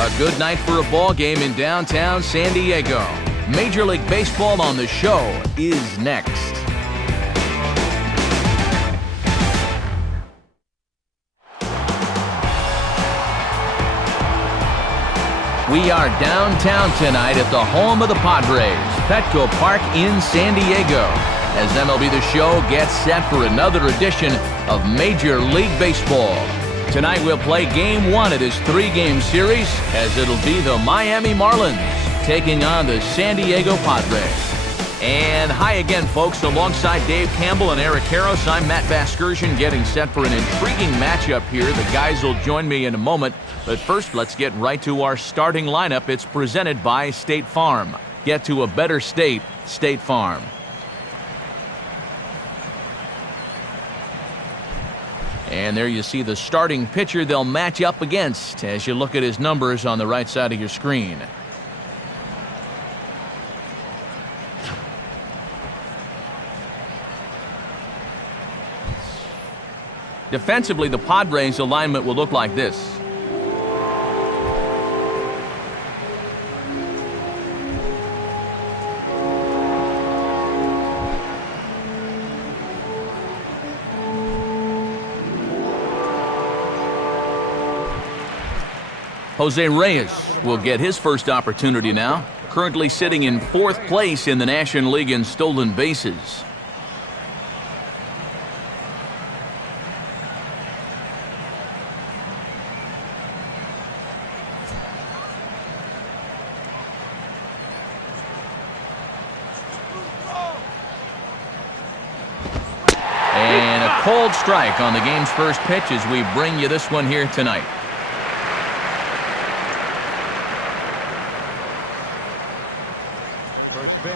A good night for a ball game in downtown San Diego. Major League Baseball on the show is next. We are downtown tonight at the home of the Padres, Petco Park in San Diego, as MLB The Show gets set for another edition of Major League Baseball. Tonight we'll play Game 1 of this 3-game series, as it'll be the Miami Marlins taking on the San Diego Padres. And hi again, folks. Alongside Dave Campbell and Eric Harros, I'm Matt Vasgersian, getting set for an intriguing matchup here. The guys will join me in a moment. But first, let's get right to our starting lineup. It's presented by State Farm. Get to a better state, State Farm. And there you see the starting pitcher they'll match up against as you look at his numbers on the right side of your screen. Defensively, the Padres' alignment will look like this. Jose Reyes will get his first opportunity now, currently sitting in 4th place in the National League in stolen bases. And a cold strike on the game's first pitch as we bring you this one here tonight. First pitch,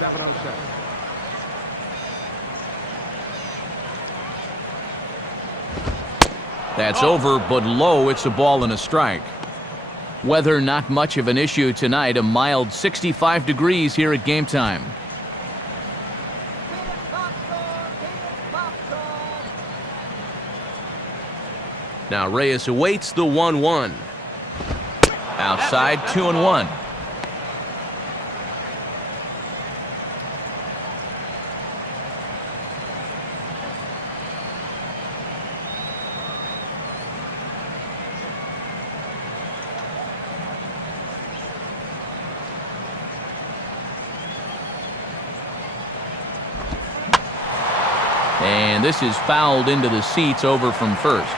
7:07. That's over, but low. It's a ball and a strike. Weather not much of an issue tonight. A mild 65 degrees here at game time. Now Reyes awaits the 1-1. Outside, 2-1. And this is fouled into the seats over from first.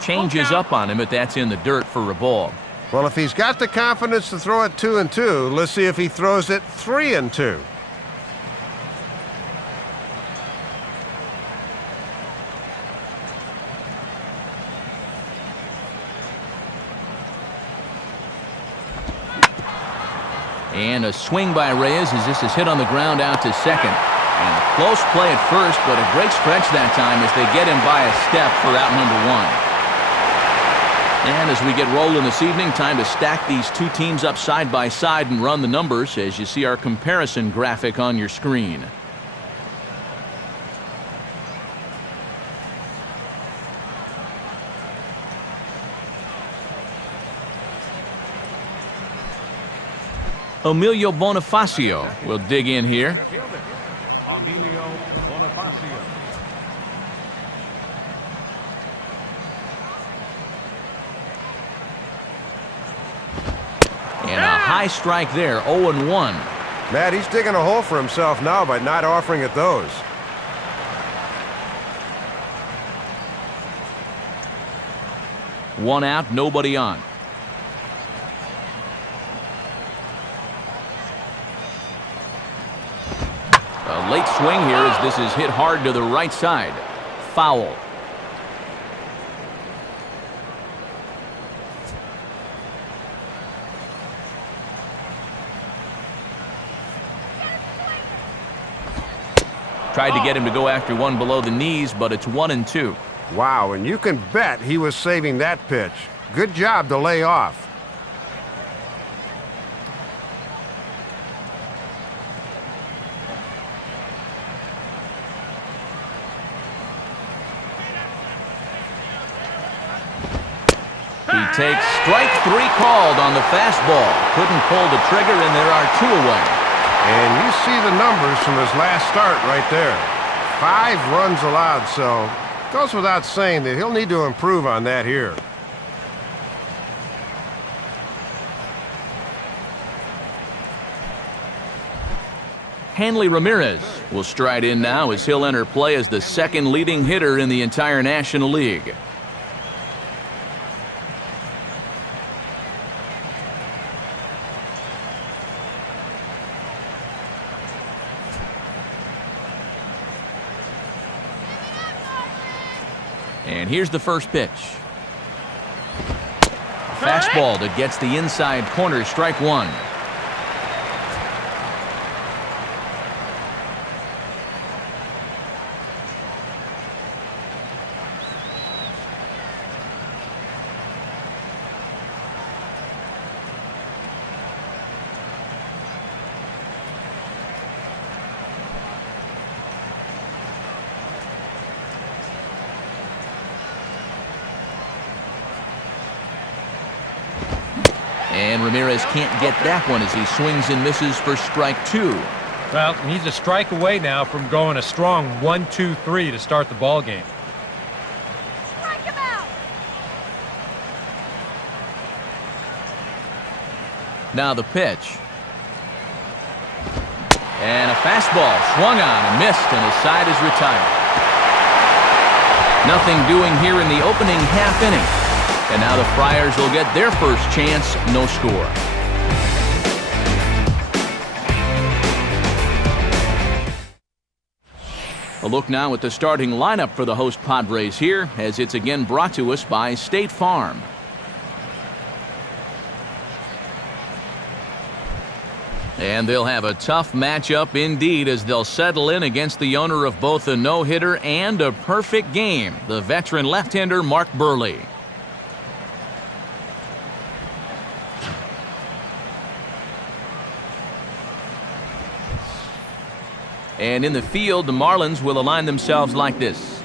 Changes up on him, but that's in the dirt for a ball. Well, if he's got the confidence to throw it 2-2, let's see if he throws it 3-2. And a swing by Reyes as this is hit on the ground out to second. And a close play at first, but a great stretch that time as they get him by a step for out number 1. And as we get rolling this evening, time to stack these two teams up side by side and run the numbers as you see our comparison graphic on your screen. Emilio Bonifacio will dig in here. Emilio Bonifacio. And a high strike there, 0-1. Matt, he's digging a hole for himself now by not offering it those. One out, nobody on. A late swing here as this is hit hard to the right side. Foul. Tried to get him to go after one below the knees, but it's 1-2. Wow, and you can bet he was saving that pitch. Good job to lay off. takes strike 3 called on the fastball. Couldn't pull the trigger, and there are 2 away. And you see the numbers from his last start right there. 5 runs allowed, so it goes without saying that he'll need to improve on that here. Hanley Ramirez will stride in now as he'll enter play as the second leading hitter in the entire National League. And here's the first pitch. Fastball that gets the inside corner, strike 1. And Ramirez can't get that one as he swings and misses for strike 2. Well, he's a strike away now from going a strong 1-2-3 to start the ball game. Strike him out. Now the pitch. And a fastball swung on and missed, and his side is retired. Nothing doing here in the opening half inning. And now the Friars will get their first chance, no score. A look now at the starting lineup for the host Padres here, as it's again brought to us by State Farm. And they'll have a tough matchup indeed as they'll settle in against the owner of both a no-hitter and a perfect game, the veteran left-hander Mark Buehrle. And in the field, the Marlins will align themselves like this.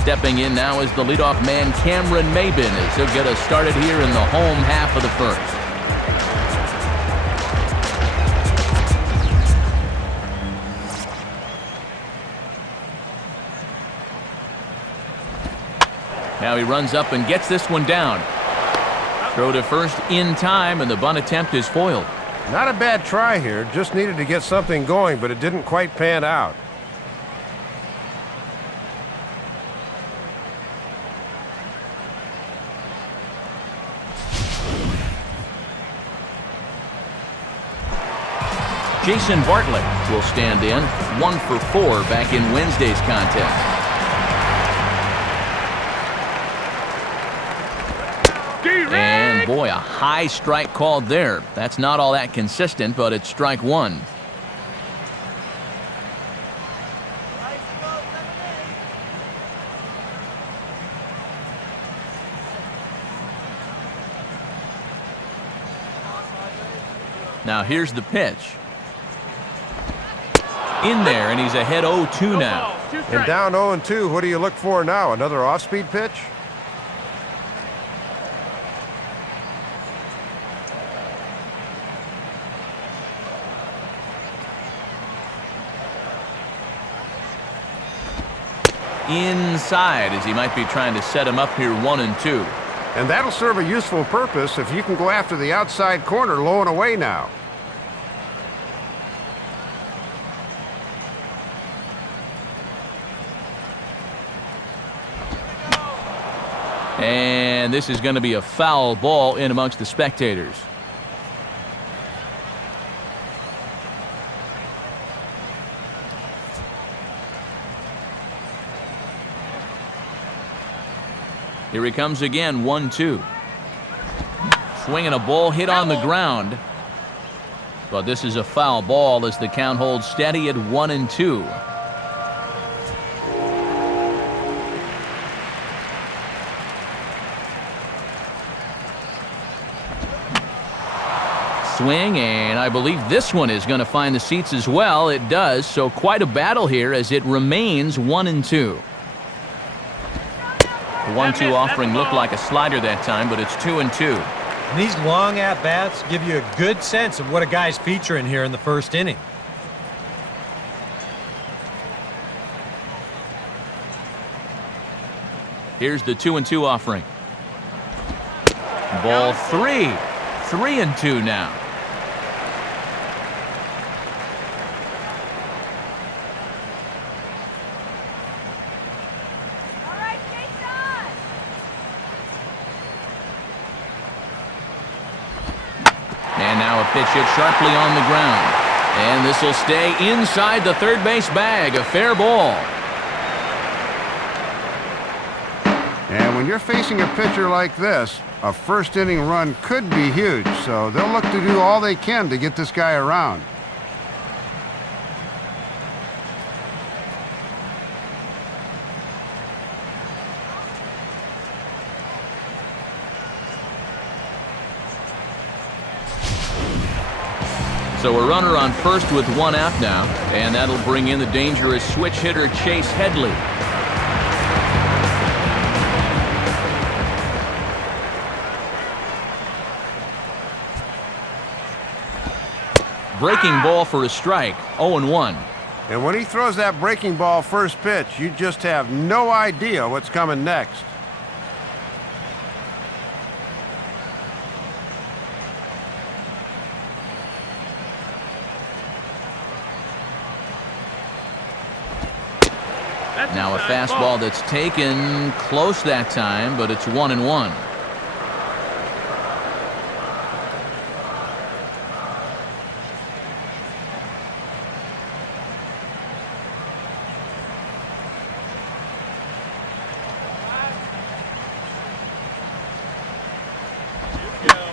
Stepping in now is the leadoff man, Cameron Maybin, as he'll get us started here in the home half of the first. Now he runs up and gets this one down. Throw to first in time, and the bunt attempt is foiled. Not a bad try here. Just needed to get something going, but it didn't quite pan out. Jason Bartlett will stand in, 1 for 4 back in Wednesday's contest. And boy, a high strike called there. That's not all that consistent, but it's strike 1. Now here's the pitch. In there, and he's ahead 0-2 now. And down 0-2, what do you look for now? Another off-speed pitch? Inside, as he might be trying to set him up here 1-2. And that'll serve a useful purpose if you can go after the outside corner low and away now. And this is going to be a foul ball in amongst the spectators. Here he comes again, 1-2. Swinging a ball hit on the ground. But this is a foul ball as the count holds steady at 1-2. swing, and I believe this one is going to find the seats as well. It does, so quite a battle here as it remains 1-2. The 1-2 offering looked like a slider that time, but it's 2-2. And these long at-bats give you a good sense of what a guy's featuring here in the first inning. Here's the 2-2 offering. Ball 3. 3-2 now. All right, Jason! And now a pitch hit sharply on the ground. And this will stay inside the third base bag. A fair ball. And when you're facing a pitcher like this, a first inning run could be huge, so they'll look to do all they can to get this guy around. So a runner on first with one out now, and that'll bring in the dangerous switch hitter Chase Headley. Breaking ball for a strike, 0-1. And when he throws that breaking ball first pitch, you just have no idea what's coming next. Now a fastball that's taken close that time, but it's 1-1.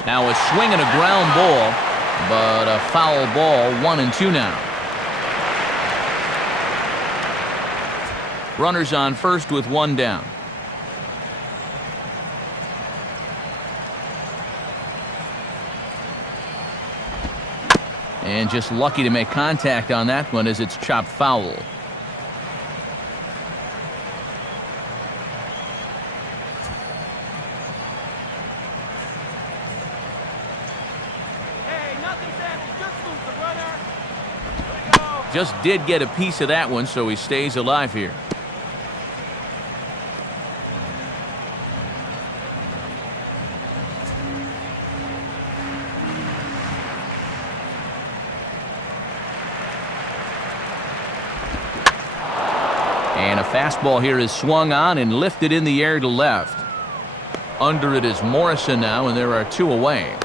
Now a swing and a ground ball, but a foul ball, 1-2 now. Runners on first with one down. And just lucky to make contact on that one as it's chopped foul. Just did get a piece of that one, so he stays alive here. And a fastball here is swung on and lifted in the air to left. Under it is Morrison now, and there are two away.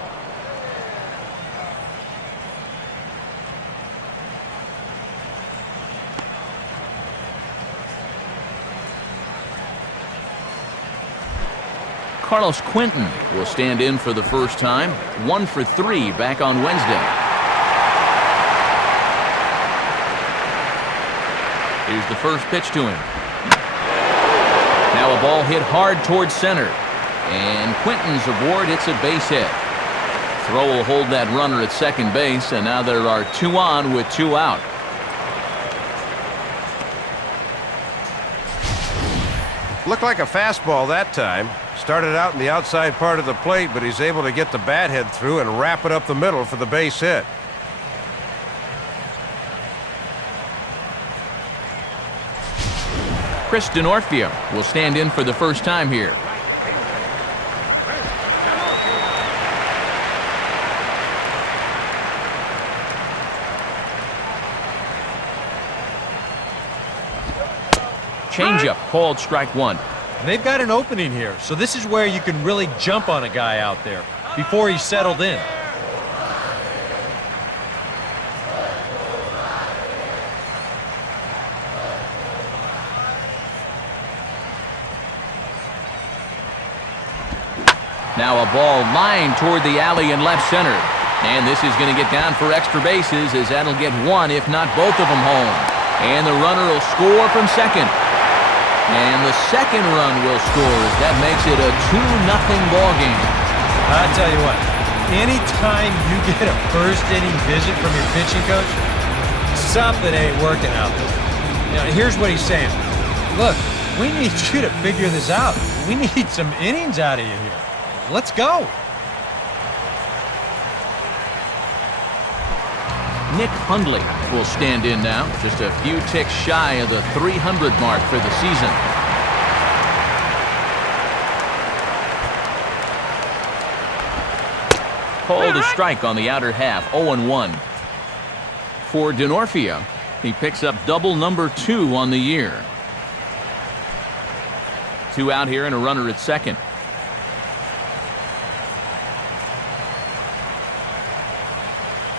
Carlos Quinton will stand in for the first time. 1 for 3 back on Wednesday. Here's the first pitch to him. Now a ball hit hard towards center. And Quinton's aboard. It's a base hit. Throw will hold that runner at second base, and now there are two on with two out. Looked like a fastball that time. Started out in the outside part of the plate, but he's able to get the bat head through and wrap it up the middle for the base hit. Chris Denorfia will stand in for the first time here. Changeup called strike one. And they've got an opening here, so this is where you can really jump on a guy out there before he's settled in. Now a ball lined toward the alley in left center. And this is going to get down for extra bases, as that'll get one, if not both of them, home. And the runner will score from second. And the second run will score, as that makes it a 2-0 ball game. I tell you what, anytime you get a first-inning visit from your pitching coach, something ain't working out there. Now, here's what he's saying. Look, we need you to figure this out. We need some innings out of you here. Let's go. Nick Hundley will stand in now, just a few ticks shy of the 300 mark for the season. Called a strike on the outer half, 0-1. For Denorfia, he picks up double number 2 on the year. 2 out here and a runner at second.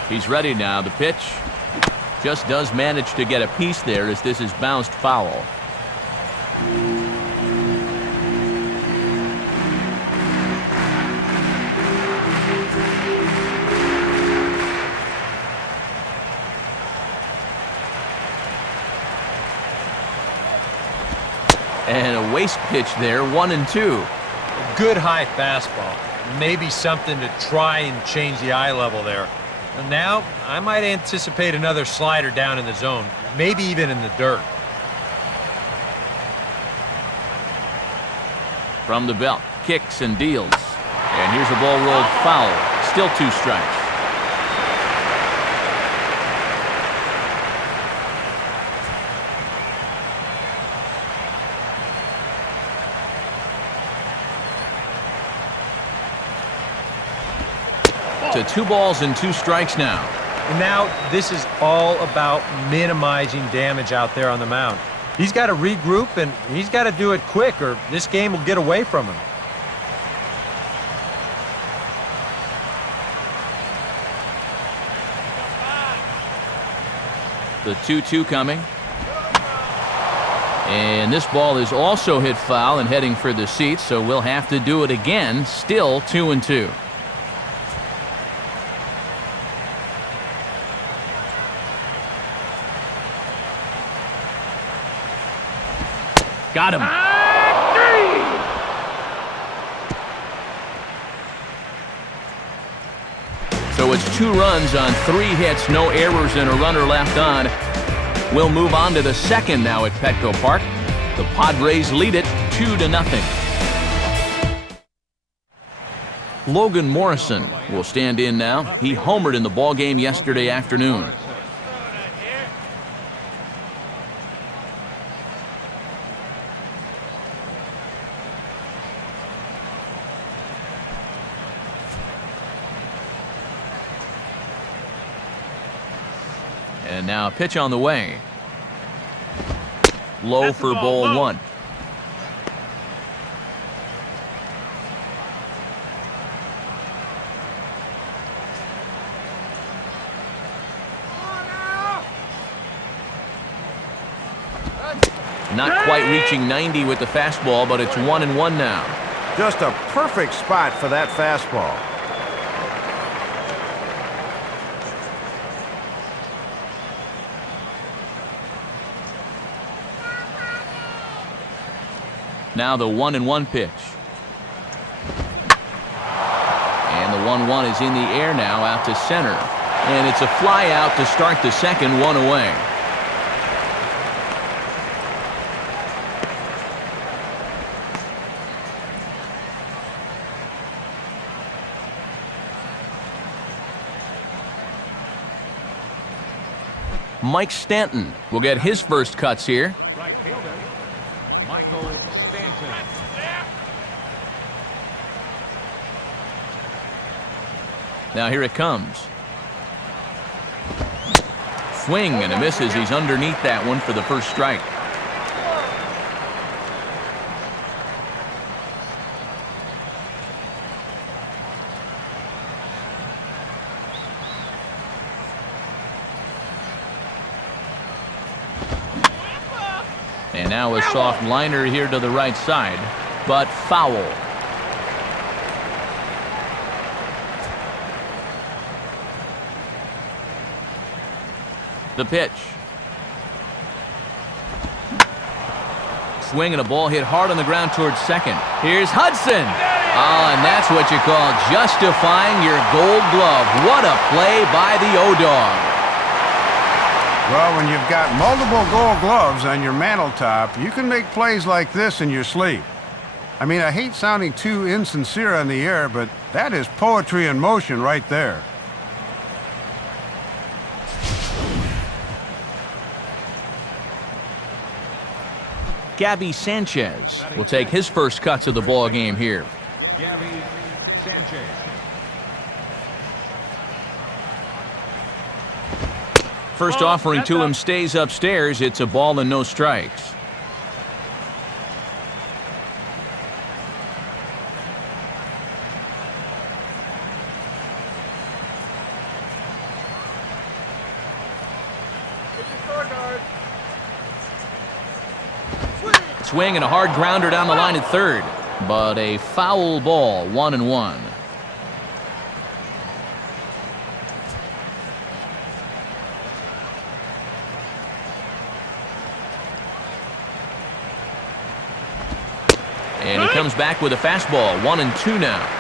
He's ready now. The pitch just does manage to get a piece there as this is bounced foul. And a waste pitch there, 1-2. Good high fastball. Maybe something to try and change the eye level there. And now, I might anticipate another slider down in the zone, maybe even in the dirt. From the belt, kicks and deals. And here's a ball rolled foul. Still 2 strikes. To 2 balls and 2 strikes now. And now, this is all about minimizing damage out there on the mound. He's got to regroup, and he's got to do it quick, or this game will get away from him. The 2-2 coming. And this ball is also hit foul and heading for the seats, so we'll have to do it again. Still 2-2. Got him. So it's 2 runs on 3 hits, no errors, and a runner left on. We'll move on to the second now at Petco Park. The Padres lead it 2-0. Logan Morrison will stand in now. He homered in the ballgame yesterday afternoon. And now a pitch on the way. Low for ball 1. Not quite reaching 90 with the fastball, but it's 1-1 now. Just a perfect spot for that fastball. Now the 1-1 pitch. And the 1-1 is in the air now out to center. And it's a fly out to start the second, 1 away. Mike Stanton will get his first cuts here. Right fielder, Michael Stanton. Now here it comes. Swing and a miss as he's underneath that one for the first strike. And now a soft liner here to the right side, but foul. The pitch. Swing and a ball hit hard on the ground towards second. Here's Hudson. Oh, and that's what you call justifying your gold glove. What a play by the O-Dog. Well, when you've got multiple gold gloves on your mantle top, you can make plays like this in your sleep. I mean, I hate sounding too insincere on the air, but that is poetry in motion right there. Gabby Sanchez will take his first cuts of the ball game here. Gabby Sanchez. First offering to him stays upstairs. It's a ball and no strikes. Swing and a hard grounder down the line at third, but a foul ball, 1-1. And he comes back with a fastball, 1-2 now.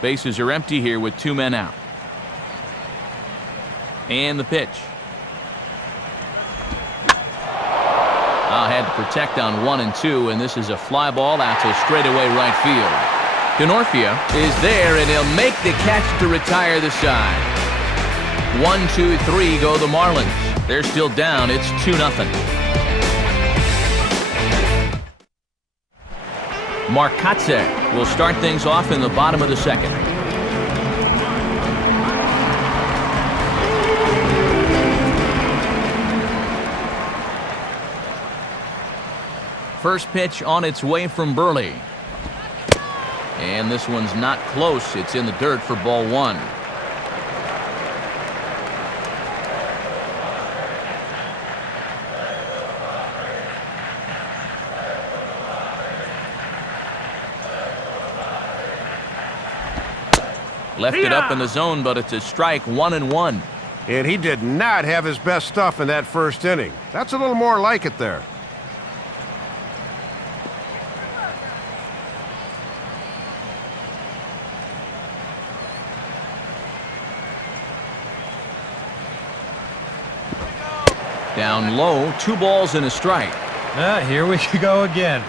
Bases are empty here with 2 men out. And the pitch. Had to protect on 1-2, and this is a fly ball out to straightaway right field. Denorfia is there, and he'll make the catch to retire the side. 1-2-3 go the Marlins. They're still down. It's 2-0. Markatse will start things off in the bottom of the second. First pitch on its way from Burley. And this one's not close. It's in the dirt for ball 1. Left it up in the zone, but it's a strike, 1-1. And he did not have his best stuff in that first inning. That's a little more like it there. Down low, 2 balls and a strike. Here we go again.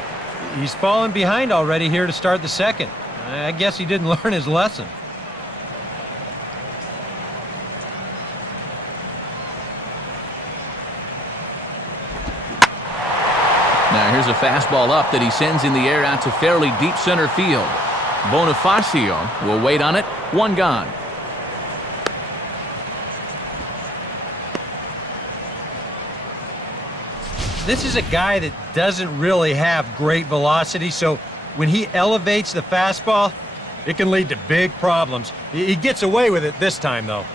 He's fallen behind already here to start the second. I guess he didn't learn his lesson. Now here's a fastball up that he sends in the air out to fairly deep center field. Bonifacio will wait on it. 1 gone. This is a guy that doesn't really have great velocity, so when he elevates the fastball, it can lead to big problems. He gets away with it this time, though.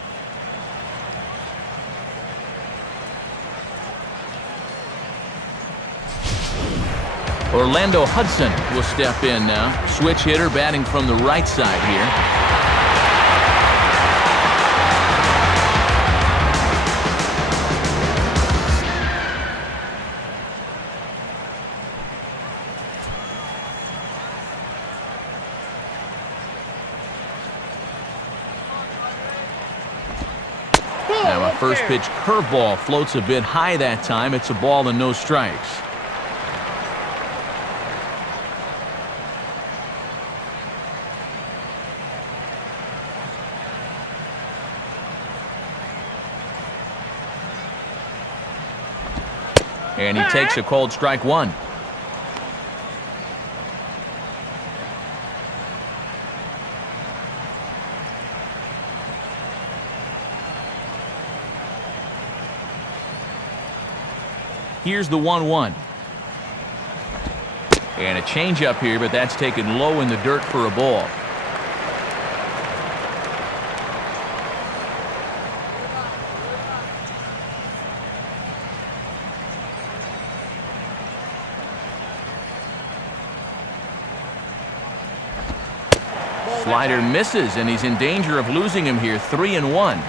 Orlando Hudson will step in now. Switch hitter batting from the right side here. Now a first pitch curveball floats a bit high that time. It's a ball and no strikes. And he takes a cold strike 1. Here's the 1-1. And a changeup here, but that's taken low in the dirt for a ball. Slider misses, and he's in danger of losing him here. 3-1.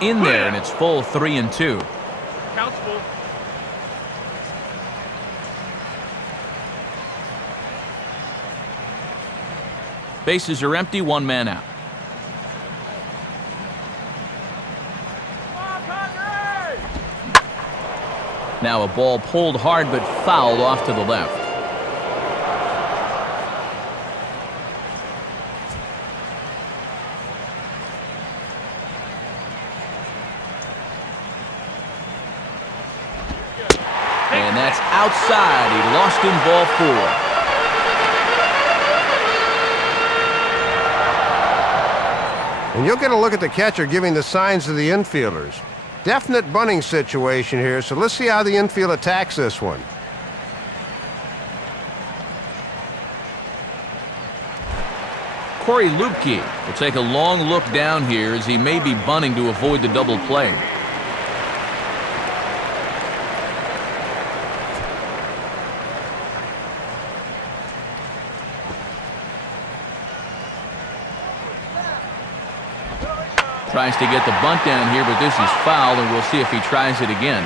In there, and it's full 3-2. Counts full. Bases are empty, one man out. Now a ball pulled hard but fouled off to the left. And that's outside. He lost him, ball 4. And you'll get a look at the catcher giving the signs to the infielders. Definite bunting situation here, so let's see how the infield attacks this one. Corey Lupke will take a long look down here as he may be bunting to avoid the double play. Tries to get the bunt down here, but this is foul, and we'll see if he tries it again.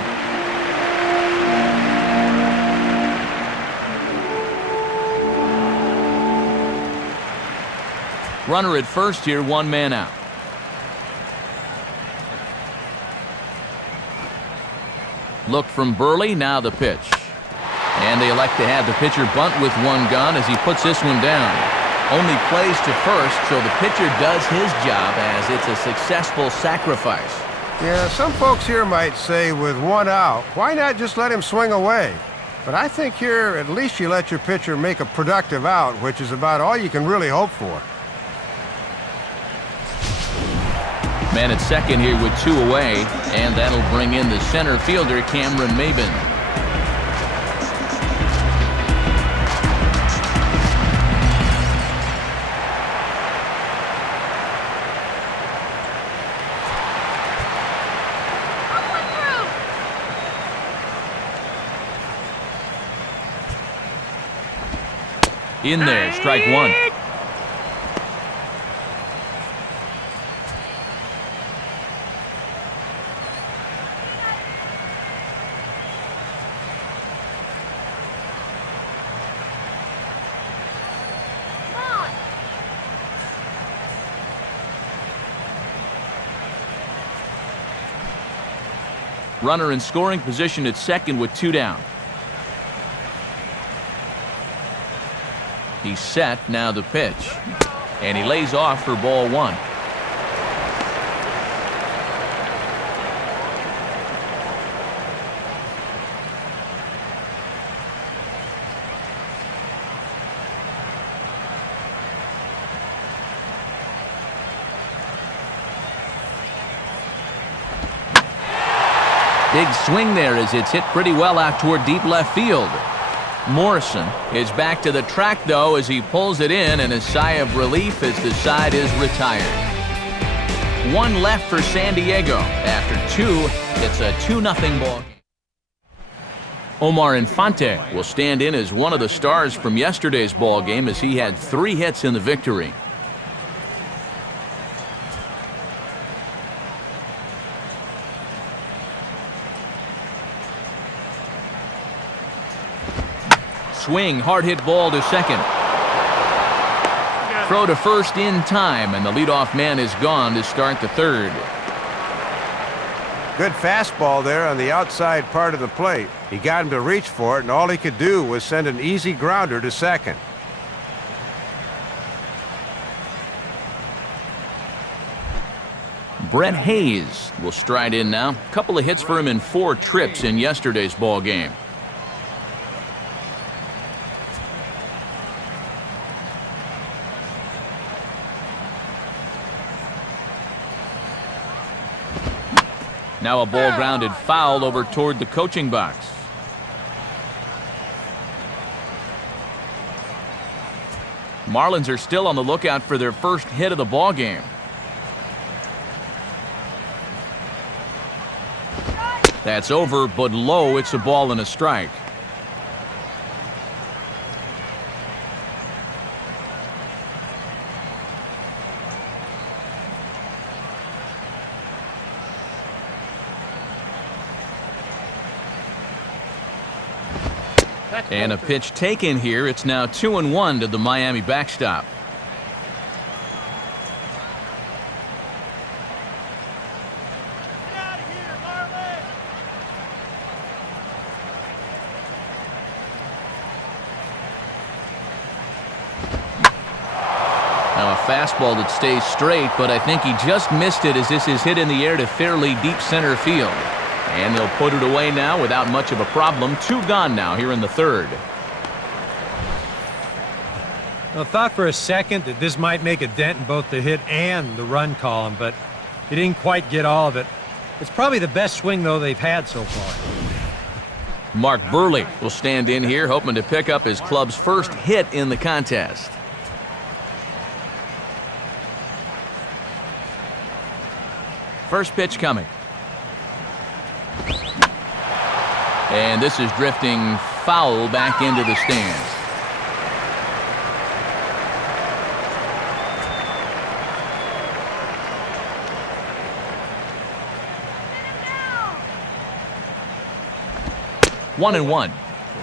Runner at first here, one man out. Look from Burley, now the pitch. And they elect to have the pitcher bunt with one gun as he puts this one down. Only plays to first, so the pitcher does his job as it's a successful sacrifice. Yeah, some folks here might say with one out, why not just let him swing away? But I think here, at least you let your pitcher make a productive out, which is about all you can really hope for. Man at second here with 2 away, and that'll bring in the center fielder, Cameron Maben. In there, strike 1. Runner in scoring position at second with 2 down. He's set, now the pitch. And he lays off for ball 1. Big swing there as it's hit pretty well out toward deep left field. Morrison is back to the track, though, as he pulls it in, and a sigh of relief as the side is retired. 1 left for San Diego. After 2, it's a 2-0 ball game. Omar Infante will stand in as one of the stars from yesterday's ball game as he had 3 hits in the victory. Swing, hard hit ball to second. Throw to first in time, and the leadoff man is gone to start the 3rd. Good fastball there on the outside part of the plate. He got him to reach for it, and all he could do was send an easy grounder to second. Brett Hayes will stride in now. A couple of hits for him in 4 trips in yesterday's ball game. Now a ball grounded foul over toward the coaching box. Marlins are still on the lookout for their first hit of the ball game. That's over, but low. It's a ball and a strike. And a pitch taken here. It's now 2-1 to the Miami backstop. Now a fastball that stays straight, but I think he just missed it as this is hit in the air to fairly deep center field. And they'll put it away now without much of a problem. 2 gone now here in the third. I thought for a second that this might make a dent in both the hit and the run column, but he didn't quite get all of it. It's probably the best swing, though, they've had so far. Mark Burley will stand in here, hoping to pick up his club's first hit in the contest. First pitch coming. And this is drifting foul back into the stands. One and one.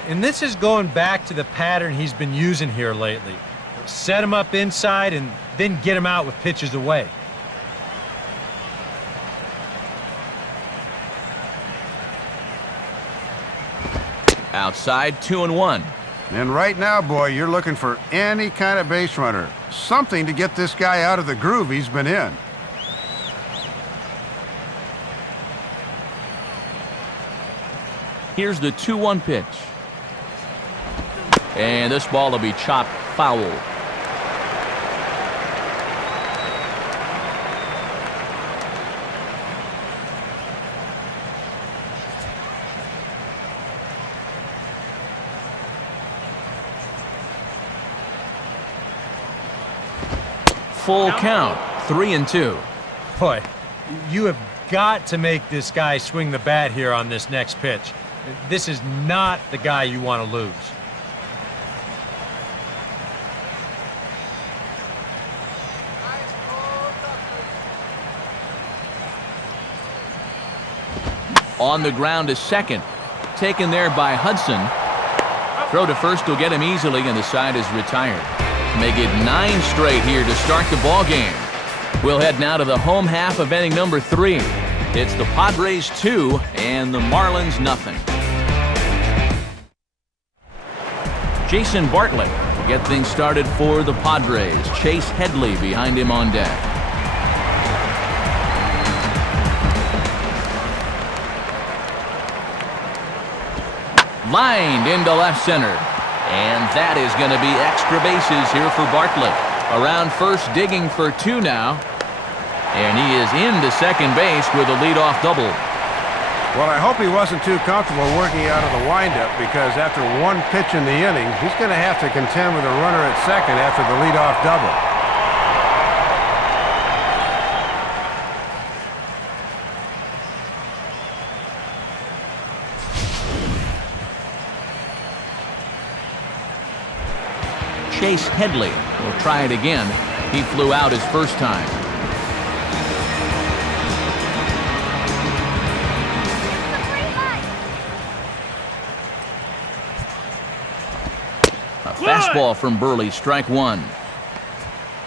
And this is going back to the pattern he's been using here lately. Set him up inside and then get him out with pitches away. Outside, 2-1. And right now, boy, you're looking for any kind of base runner. Something to get this guy out of the groove he's been in. Here's the 2-1 pitch. And this ball will be chopped foul. Full count, 3-2. Boy, you have got to make this guy swing the bat here on this next pitch. This is not the guy you want to lose. On the ground is second. Taken there by Hudson. Throw to first will get him easily, and the side is retired. Make it 9 straight here to start the ball game. We'll head now to the home half of inning number 3. It's the Padres 2 and the Marlins nothing. Jason Bartlett will get things started for the Padres. Chase Headley behind him on deck. Lined into left center. And that is going to be extra bases here for Bartlett. Around first, digging for 2 now. And he is into second base with a leadoff double. Well, I hope he wasn't too comfortable working out of the windup, because after 1 pitch in the inning, he's going to have to contend with a runner at second after the leadoff double. Chase Headley will try it again. He flew out his first time. A fastball from Burley, strike 1.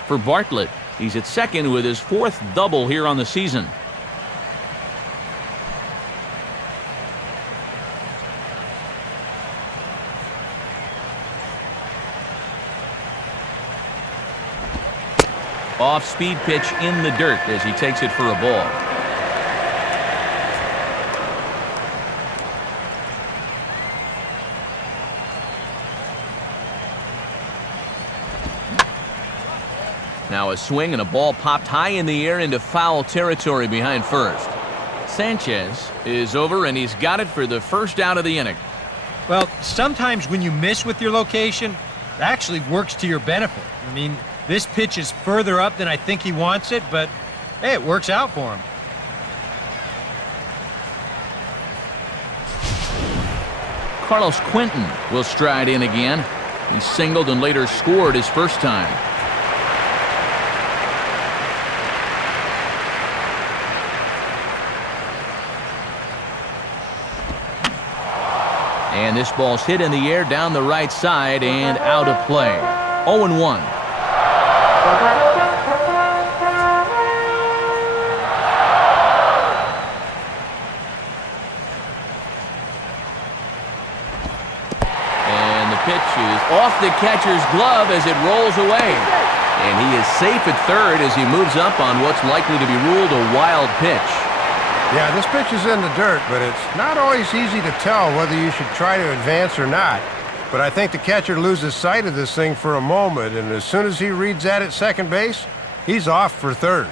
For Bartlett, he's at second with his 4th double here on the season. Off-speed pitch in the dirt as he takes it for a ball. Now a swing and a ball popped high in the air into foul territory behind first. Sanchez is over, and he's got it for the first out of the inning. Well, sometimes when you miss with your location, it actually works to your benefit. I mean, this pitch is further up than I think he wants it, but hey, it works out for him. Carlos Quentin will stride in again. He singled and later scored his first time. And this ball's hit in the air down the right side and out of play. 0-1. Pitch is off the catcher's glove as it rolls away. And he is safe at third as he moves up on what's likely to be ruled a wild pitch. Yeah, this pitch is in the dirt, but it's not always easy to tell whether you should try to advance or not. But I think the catcher loses sight of this thing for a moment, and as soon as he reads that at second base, he's off for third.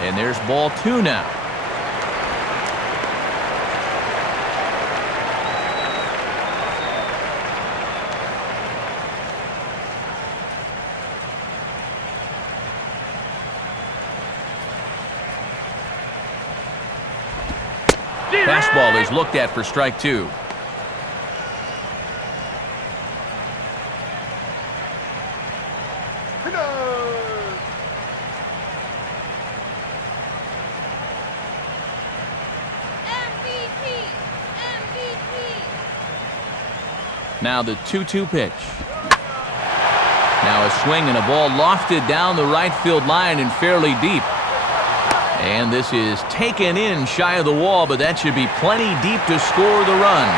And there's ball 2 now. Fastball is looked at for strike 2. Now the 2-2 pitch. Now a swing and a ball lofted down the right field line and fairly deep. And this is taken in shy of the wall, but that should be plenty deep to score the run.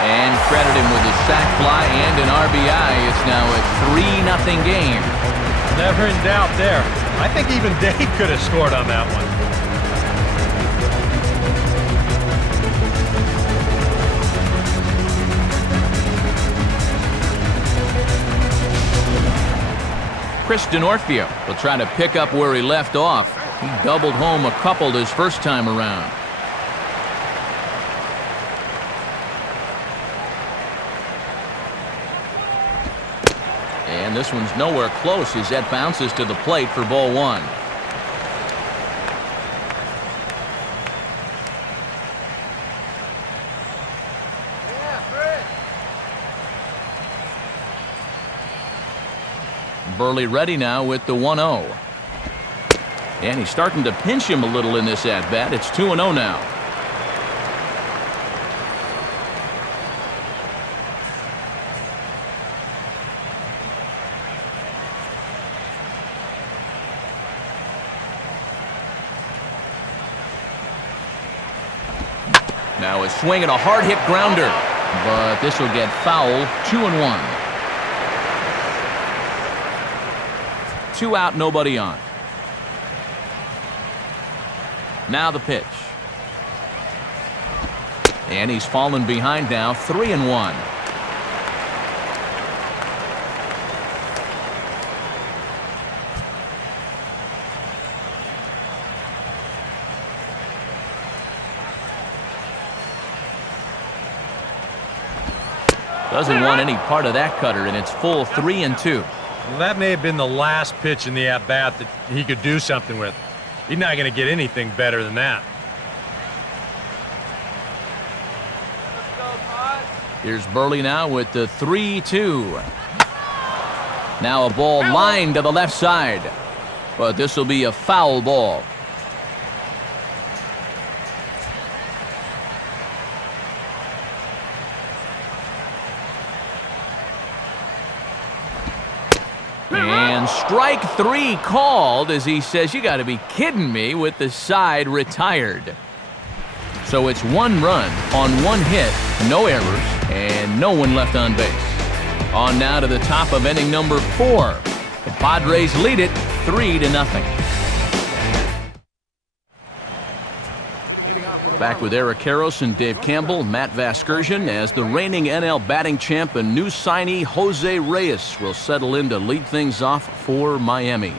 And credit him with a sac fly and an RBI. It's now a 3-0 game. Never in doubt there. I think even Dave could have scored on that one. Chris D'Onofrio will try to pick up where he left off. He doubled home a couple his first time around. And this one's nowhere close as that bounces to the plate for ball 1. Burley ready now with the 1-0. And he's starting to pinch him a little in this at-bat. It's 2-0 now. Now a swing and a hard hit grounder. But this will get foul. 2-1. 2 out, nobody on. Now the pitch. And he's fallen behind now, 3-1. Doesn't want any part of that cutter, and it's full 3-2. Well, that may have been the last pitch in the at-bat that he could do something with. He's not going to get anything better than that. Here's Burley now with the 3-2. Now a ball lined to the left side. But this will be a foul ball. And strike 3 called as he says, "You got to be kidding me," with the side retired. So it's 1 run on 1 hit, no errors, and no one left on base. On now to the top of inning number 4. The Padres lead it 3-0. Back with Eric Karros and Dave Campbell, Matt Vasgersian, as the reigning NL batting champ and new signee Jose Reyes will settle in to lead things off for Miami.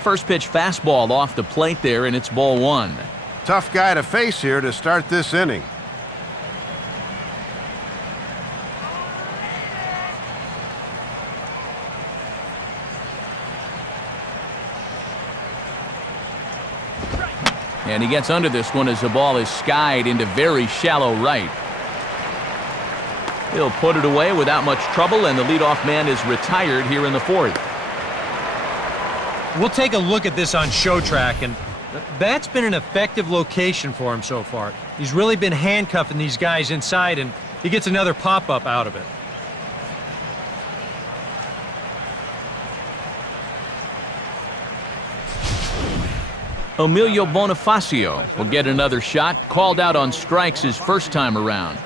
First pitch fastball off the plate there, and it's ball 1. Tough guy to face here to start this inning. And he gets under this one as the ball is skied into very shallow right. He'll put it away without much trouble, and the leadoff man is retired here in the fourth. We'll take a look at this on show track, and that's been an effective location for him so far. He's really been handcuffing these guys inside, and he gets another pop-up out of it. Emilio Bonifacio will get another shot, called out on strikes his first time around.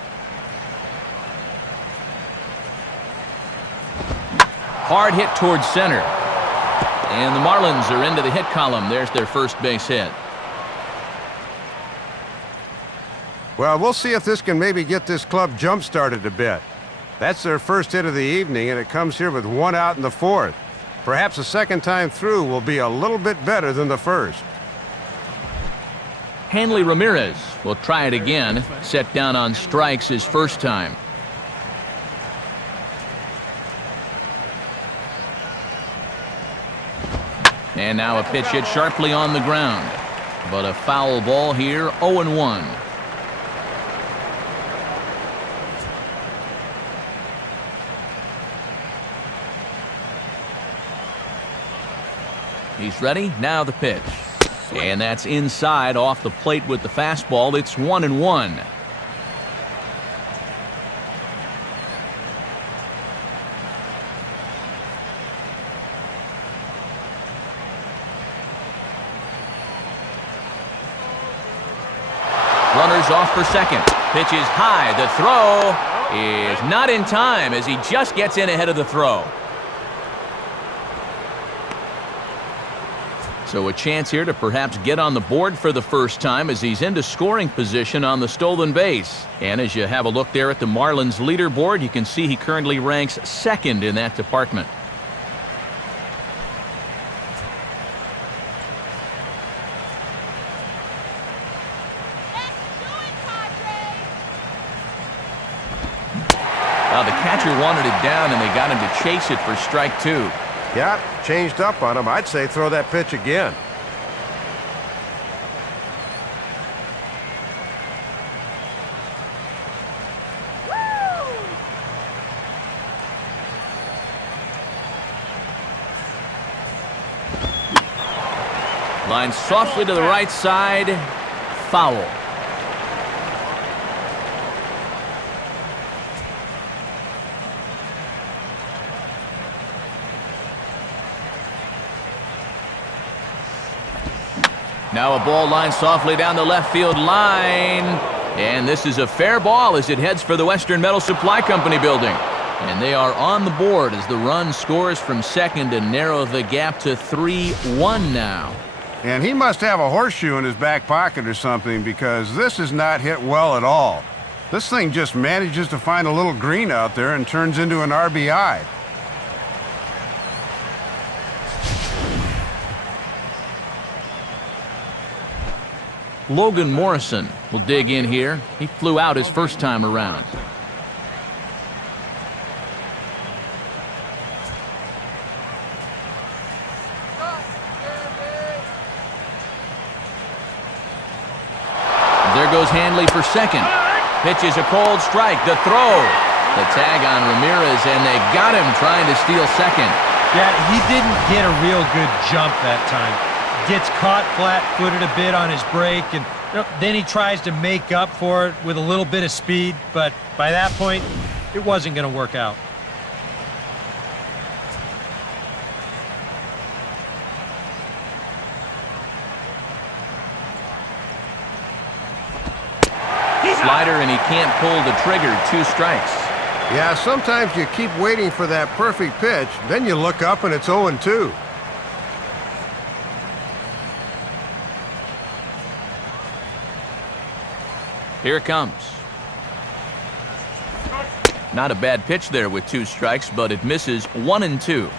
Hard hit towards center. And the Marlins are into the hit column. There's their first base hit. Well, we'll see if this can maybe get this club jump-started a bit. That's their first hit of the evening, and it comes here with one out in the fourth. Perhaps the second time through will be a little bit better than the first. Hanley Ramirez will try it again, set down on strikes his first time. And now a pitch hit sharply on the ground. But a foul ball here, 0-1. He's ready, now the pitch. And that's inside off the plate with the fastball. It's 1-1. Runners off for second. Pitch is high. The throw is not in time as he just gets in ahead of the throw. So a chance here to perhaps get on the board for the first time as he's into scoring position on the stolen base. And as you have a look there at the Marlins leaderboard, you can see he currently ranks second in that department. The catcher wanted it down, and they got him to chase it for strike two. Yeah, changed up on him. I'd say throw that pitch again. Line softly to the right side. Foul. Now a ball lined softly down the left field line. And this is a fair ball as it heads for the Western Metal Supply Company building. And they are on the board as the run scores from second to narrow the gap to 3-1 now. And he must have a horseshoe in his back pocket or something, because this is not hit well at all. This thing just manages to find a little green out there and turns into an RBI. Logan Morrison will dig in here. He flew out his first time around. There goes Hanley for second. Pitch is a cold strike. The throw. The tag on Ramirez, and they got him trying to steal second. Yeah, he didn't get a real good jump that time. Gets caught flat-footed a bit on his break, and then he tries to make up for it with a little bit of speed, but by that point, it wasn't going to work out. Slider, and he can't pull the trigger. 2 strikes. Yeah, sometimes you keep waiting for that perfect pitch, then you look up and it's 0-2. Here it comes. Not a bad pitch there with 2 strikes, but it misses 1-2.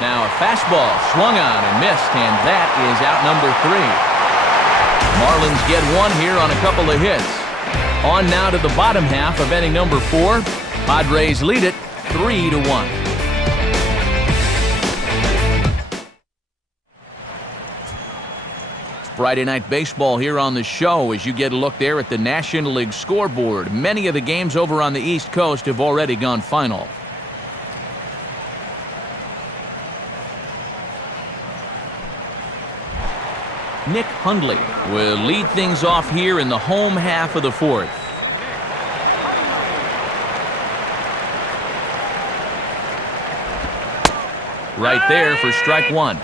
Now a fastball swung on and missed, and that is out number 3. Marlins get one here on a couple of hits. On now to the bottom half of inning number 4. Padres lead it 3-1. Friday Night Baseball here on the show as you get a look there at the National League scoreboard. Many of the games over on the East Coast have already gone final. Nick Hundley will lead things off here in the home half of the 4th. Right there for strike 1.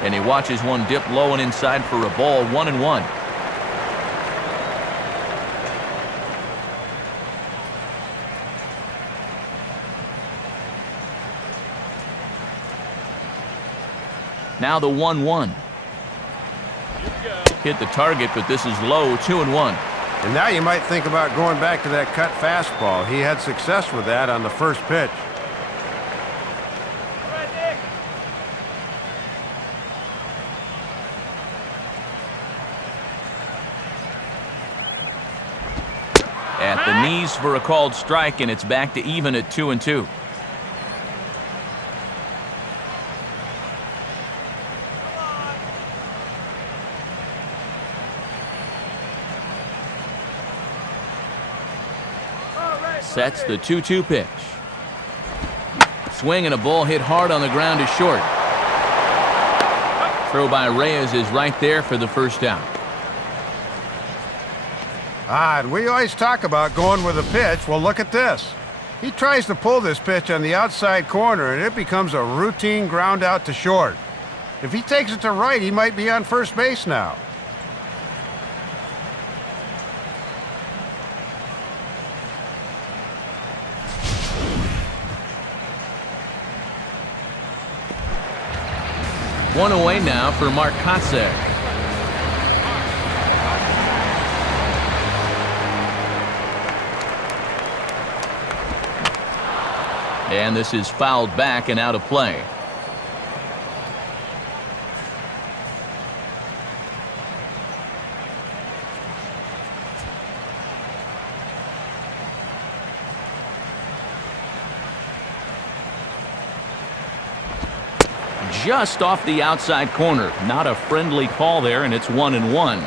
And he watches one dip low and inside for a ball, 1-1. Now the 1-1. Hit the target, but this is low, 2-1. And now you might think about going back to that cut fastball. He had success with that on the first pitch. At the knees for a called strike, and it's back to even at 2-2. Sets the 2-2 pitch. Swing and a ball hit hard on the ground is short. Throw by Reyes is right there for the first out. And we always talk about going with a pitch. Well, look at this. He tries to pull this pitch on the outside corner, and it becomes a routine ground out to short. If he takes it to right, he might be on first base now. One away now for Mark Kotsek. And this is fouled back and out of play. Just off the outside corner. Not a friendly call there, and it's 1-1.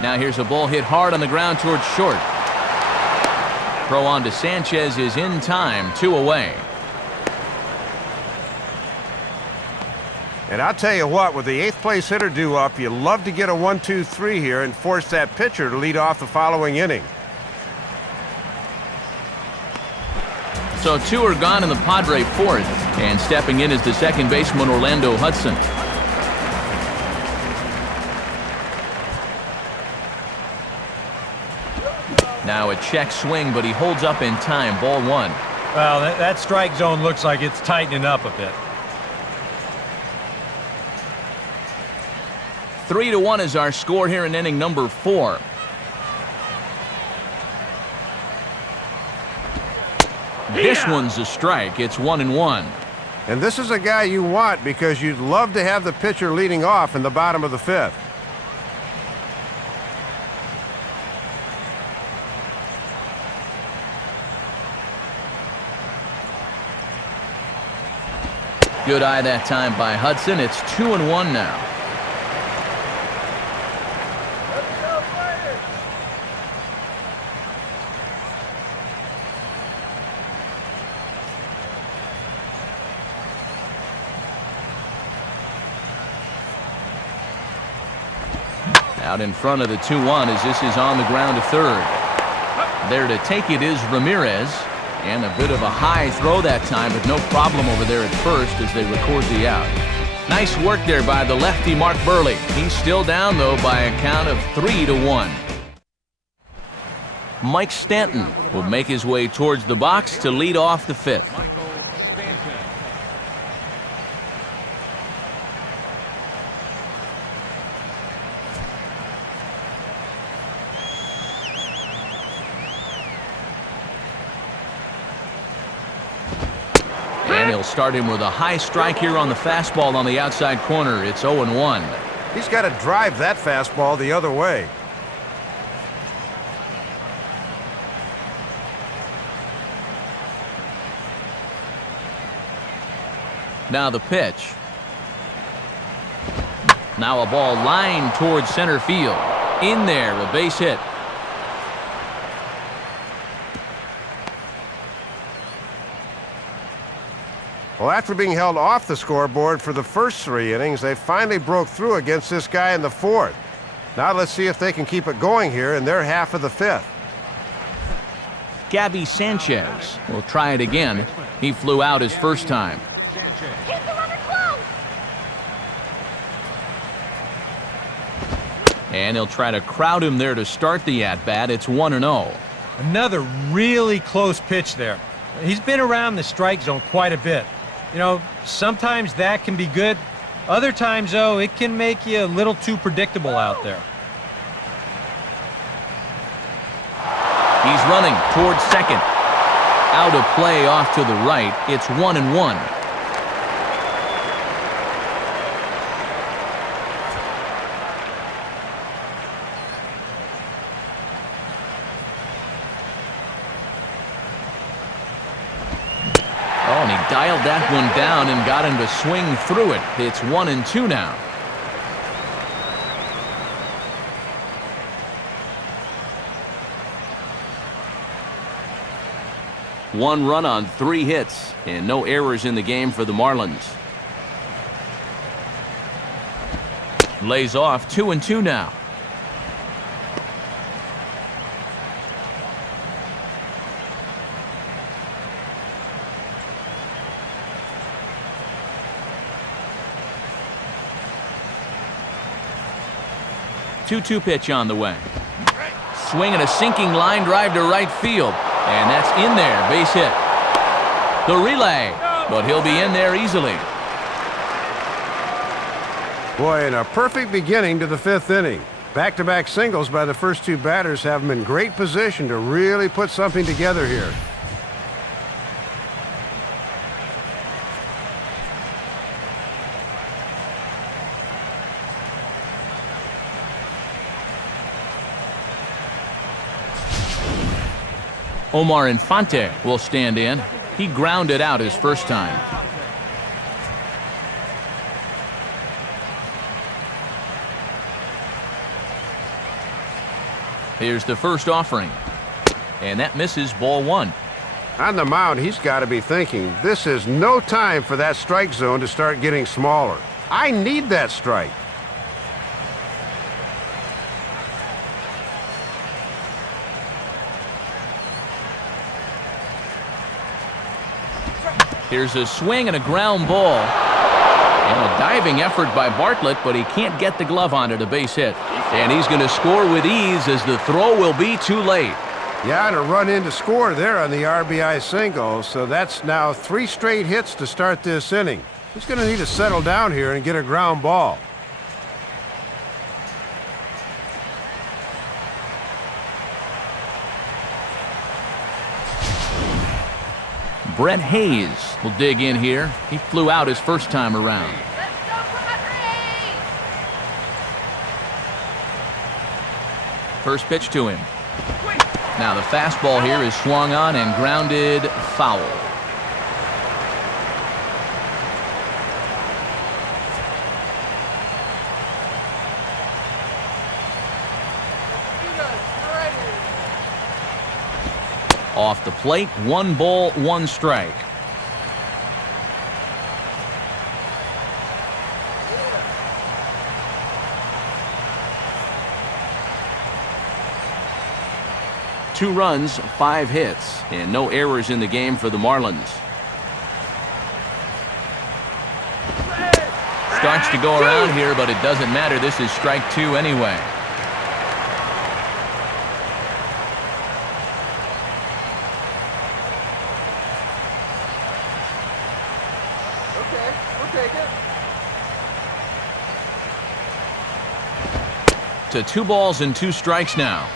Now here's a ball hit hard on the ground towards short. Throw on to Sanchez is in time, 2 away. And I'll tell you what, with the 8th place hitter due up, you love to get a 1-2-3 here and force that pitcher to lead off the following inning. So 2 are gone in the Padre 4th, and stepping in is the second baseman Orlando Hudson. Now a check swing, but he holds up in time. Ball 1. Well, that strike zone looks like it's tightening up a bit. 3-1 is our score here in inning number 4. This one's a strike. It's 1-1. And this is a guy you want because you'd love to have the pitcher leading off in the bottom of the 5th. Good eye that time by Hudson. It's 2-1 now. Out in front of the 2-1 as this is on the ground to third. There to take it is Ramirez. And a bit of a high throw that time, but no problem over there at first as they record the out. Nice work there by the lefty Mark Burley. He's still down, though, by a count of 3-1. Mike Stanton will make his way towards the box to lead off the fifth. Michael Stanton. And he'll start him with a high strike here on the fastball on the outside corner. It's 0-1. He's got to drive that fastball the other way. Now the pitch. Now a ball lined towards center field. In there, a base hit. Well, after being held off the scoreboard for the first 3 innings, they finally broke through against this guy in the 4th. Now let's see if they can keep it going here in their half of the 5th. Gabby Sanchez will try it again. He flew out his first time. Sanchez. Keep the runner close. And he'll try to crowd him there to start the at-bat. It's 1-0. Another really close pitch there. He's been around the strike zone quite a bit. You know, sometimes that can be good. Other times, though, it can make you a little too predictable out there. He's running towards second. Out of play off to the right. It's 1-1. Oh, and he dialed that one down and got him to swing through it. It's 1-2 now. One run on 3 hits and no errors in the game for the Marlins. Lays off 2-2 now. Two-two pitch on the way. Swinging a sinking line drive to right field. And that's in there, base hit. The relay, but he'll be in there easily. Boy, and a perfect beginning to the 5th inning. Back-to-back singles by the first 2 batters have them in great position to really put something together here. Omar Infante will stand in. He grounded out his first time. Here's the first offering. And that misses, ball 1. On the mound, he's got to be thinking, this is no time for that strike zone to start getting smaller. I need that strike. Here's a swing and a ground ball. And a diving effort by Bartlett, but he can't get the glove on it, a base hit. And he's going to score with ease as the throw will be too late. Yeah, and a run in to score there on the RBI single, so that's now 3 straight hits to start this inning. He's going to need to settle down here and get a ground ball. Brett Hayes will dig in here. He flew out his first time around. Let's go, Padres! First pitch to him. Now the fastball here is swung on and grounded foul. Off the plate, 1 ball, 1 strike. Two runs, 5 hits, and no errors in the game for the Marlins. Starts to go around here, but it doesn't matter. This is strike 2 anyway. Okay, we'll take it. To 2 balls and 2 strikes now.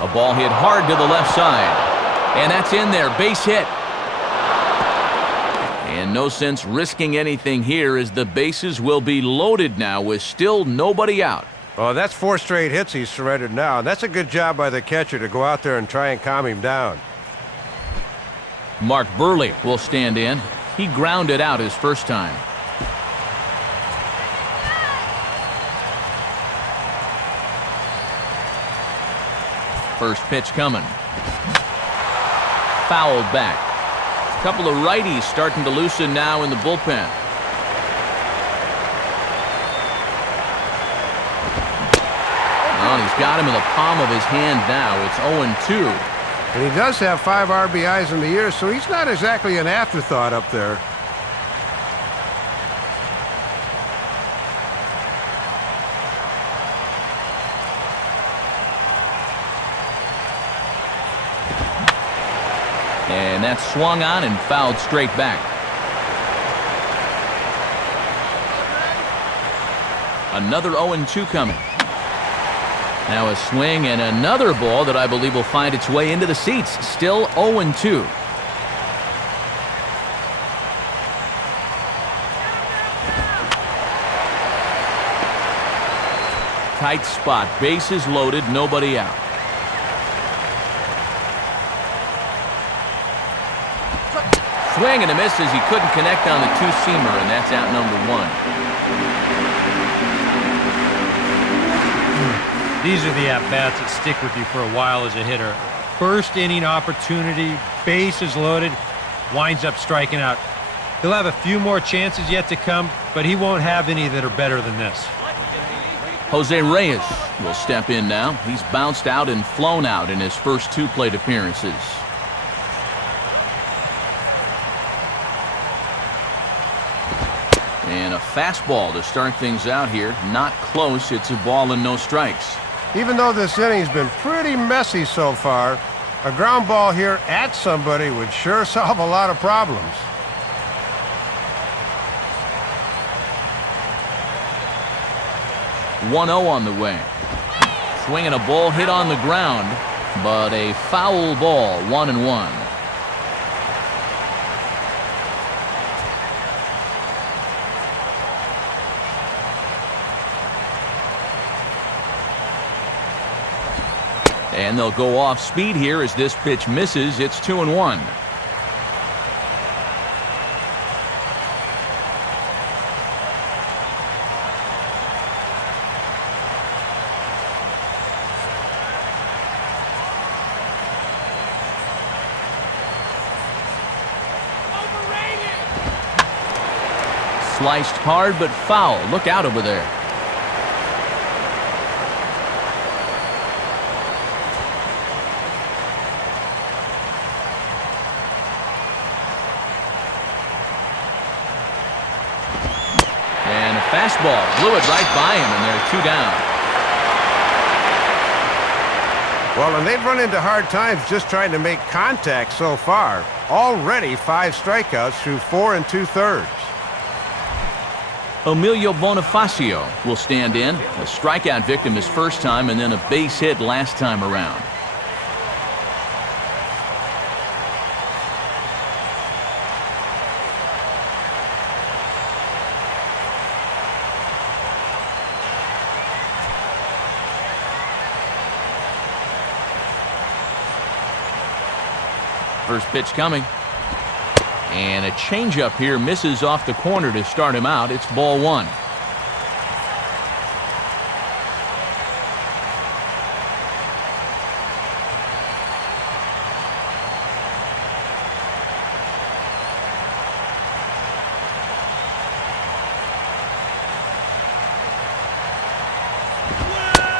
A ball hit hard to the left side. And that's in there. Base hit. And no sense risking anything here as the bases will be loaded now with still nobody out. Oh, that's 4 straight hits he's surrendered now. That's a good job by the catcher to go out there and try and calm him down. Mark Burley will stand in. He grounded out his first time. First pitch coming. Fouled back. A couple of righties starting to loosen now in the bullpen. Well, he's got him in the palm of his hand now. It's 0-2. And he does have 5 RBIs in the year, so he's not exactly an afterthought up there. And that's swung on and fouled straight back. Another 0-2 coming. Now a swing and another ball that I believe will find its way into the seats. Still 0-2. Tight spot. Bases loaded. Nobody out. Swing and a miss as he couldn't connect on the 2-seamer, and that's out number 1. These are the at-bats that stick with you for a while as a hitter. First inning opportunity, bases loaded, winds up striking out. He'll have a few more chances yet to come, but he won't have any that are better than this. Jose Reyes will step in now. He's bounced out and flown out in his first 2 plate appearances. And a fastball to start things out here. Not close. It's a ball and no strikes. Even though this inning's been pretty messy so far, a ground ball here at somebody would sure solve a lot of problems. .0 on the way. Swinging a ball hit on the ground, but a foul ball. 1-1. And they'll go off speed here as this pitch misses. It's 2-1. Sliced hard but foul. Look out over there. And a fastball blew it right by him, and they're 2 down. Well, and they've run into hard times just trying to make contact so far. Already 5 strikeouts through 4 2/3. Emilio Bonifacio will stand in. A strikeout victim his first time and then a base hit last time around. First pitch coming. And a changeup here misses off the corner to start him out. It's ball 1.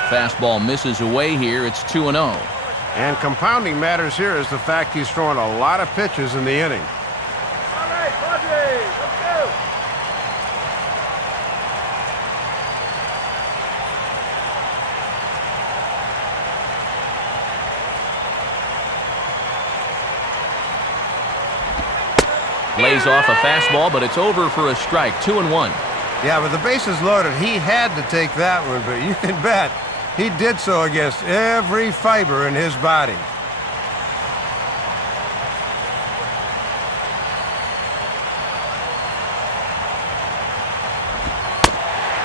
Fastball misses away here. It's 2-0. And compounding matters here is the fact he's throwing a lot of pitches in the inning. All right, Padres. Lays off a fastball, but it's over for a strike. 2-1. Yeah, with the bases loaded, he had to take that one, but you can bet he did so against every fiber in his body.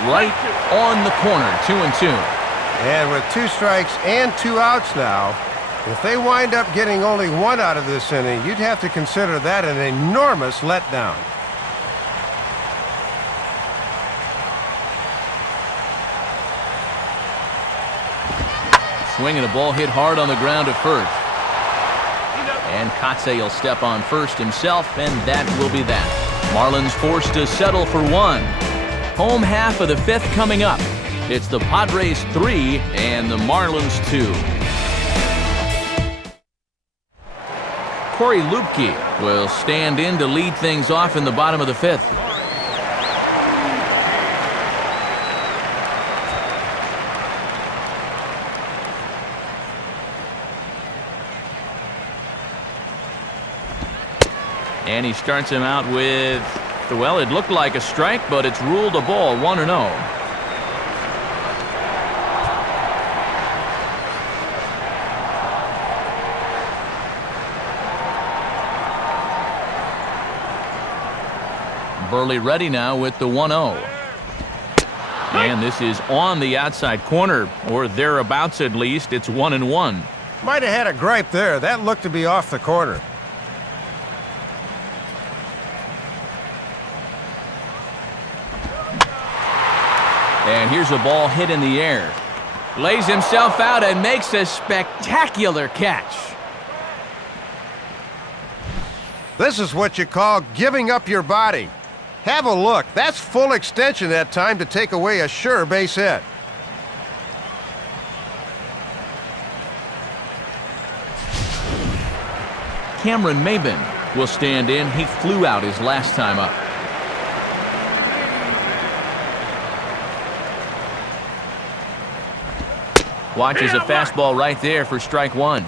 Right on the corner. 2-2. And with 2 strikes and 2 outs now, if they wind up getting only 1 out of this inning, you'd have to consider that an enormous letdown. Swinging a ball hit hard on the ground at first. And Kotze will step on first himself, and that will be that. Marlins forced to settle for 1. Home half of the 5th coming up. It's the Padres 3 and the Marlins 2. Corey Lupke will stand in to lead things off in the bottom of the 5th. And he starts him out with, well, it looked like a strike, but it's ruled a ball. 1-0. Burley ready now with the 1-0. And this is on the outside corner, or thereabouts at least. It's 1-1. Might have had a gripe there. That looked to be off the corner. And here's a ball hit in the air. Lays himself out and makes a spectacular catch. This is what you call giving up your body. Have a look. That's full extension that time to take away a sure base hit. Cameron Maben will stand in. He flew out his last time up. Watches a fastball right there for strike 1.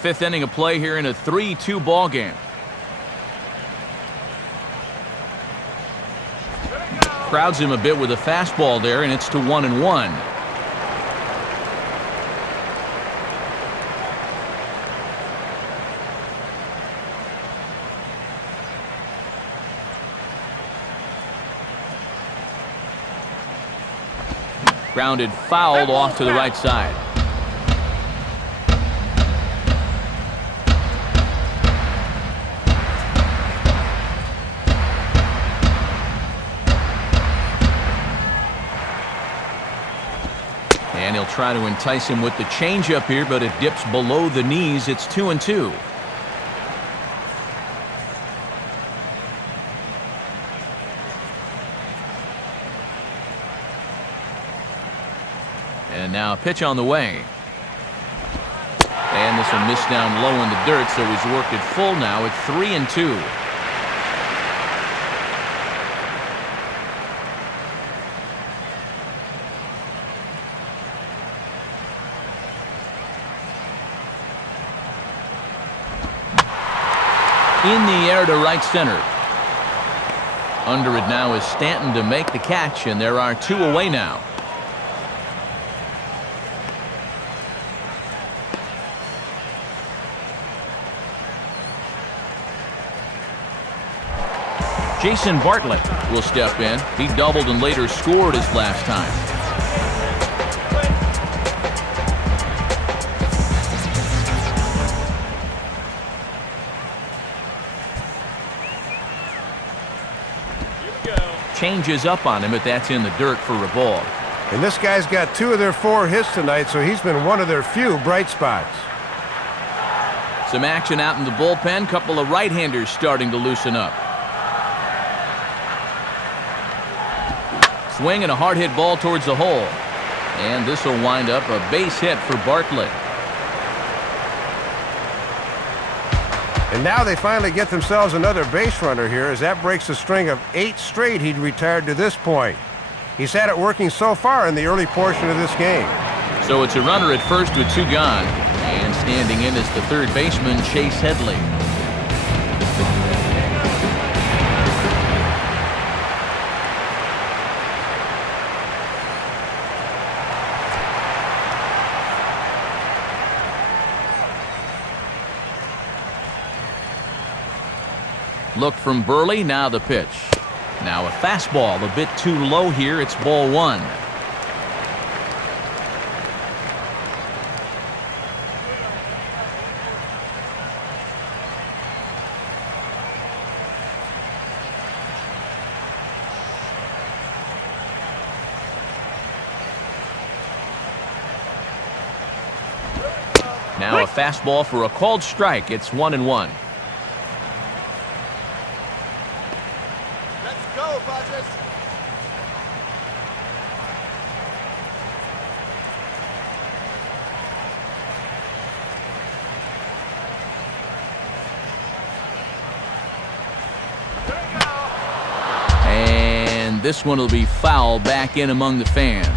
Fifth inning of play here in a 3-2 ball game. Crowds him a bit with a fastball there, and it's to 1-1. Grounded fouled off to the right side. And he'll try to entice him with the changeup here, but it dips below the knees. It's 2-2. And now a pitch on the way. And this will miss down low in the dirt, so he's worked it full now at 3-2. In the air to right center. Under it now is Stanton to make the catch, and there are 2 away now. Jason Bartlett will step in. He doubled and later scored his last time. Changes up on him, but that's in the dirt for a ball. And this guy's got 2 of their 4 hits tonight, so he's been one of their few bright spots. Some action out in the bullpen. Couple of right-handers starting to loosen up. Swing and a hard hit ball towards the hole. And this will wind up a base hit for Bartlett. And now they finally get themselves another base runner here, as that breaks a string of 8 straight he'd retired to this point. He's had it working so far in the early portion of this game. So it's a runner at first with 2 gone. And standing in is the third baseman, Chase Headley. Look from Burley, now the pitch. Now a fastball, a bit too low here, it's ball 1. Now a fastball for a called strike, it's 1-1. Go, Padres. And this one will be foul back in among the fans.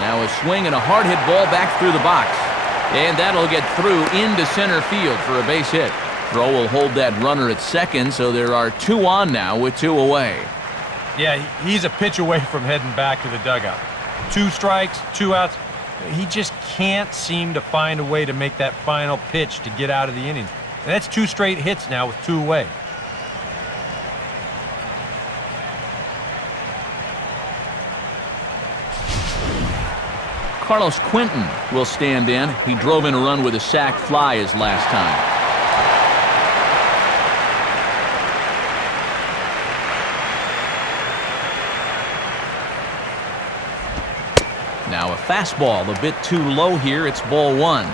Now a swing and a hard hit ball back through the box. And that'll get through into center field for a base hit. Throw will hold that runner at second, so there are 2 on now with 2 away. Yeah, he's a pitch away from heading back to the dugout. 2 strikes, 2 outs. He just can't seem to find a way to make that final pitch to get out of the inning. And that's 2 straight hits now with 2 away. Carlos Quinton will stand in. He drove in a run with a sac fly his last time. Now a fastball, a bit too low here. It's ball 1.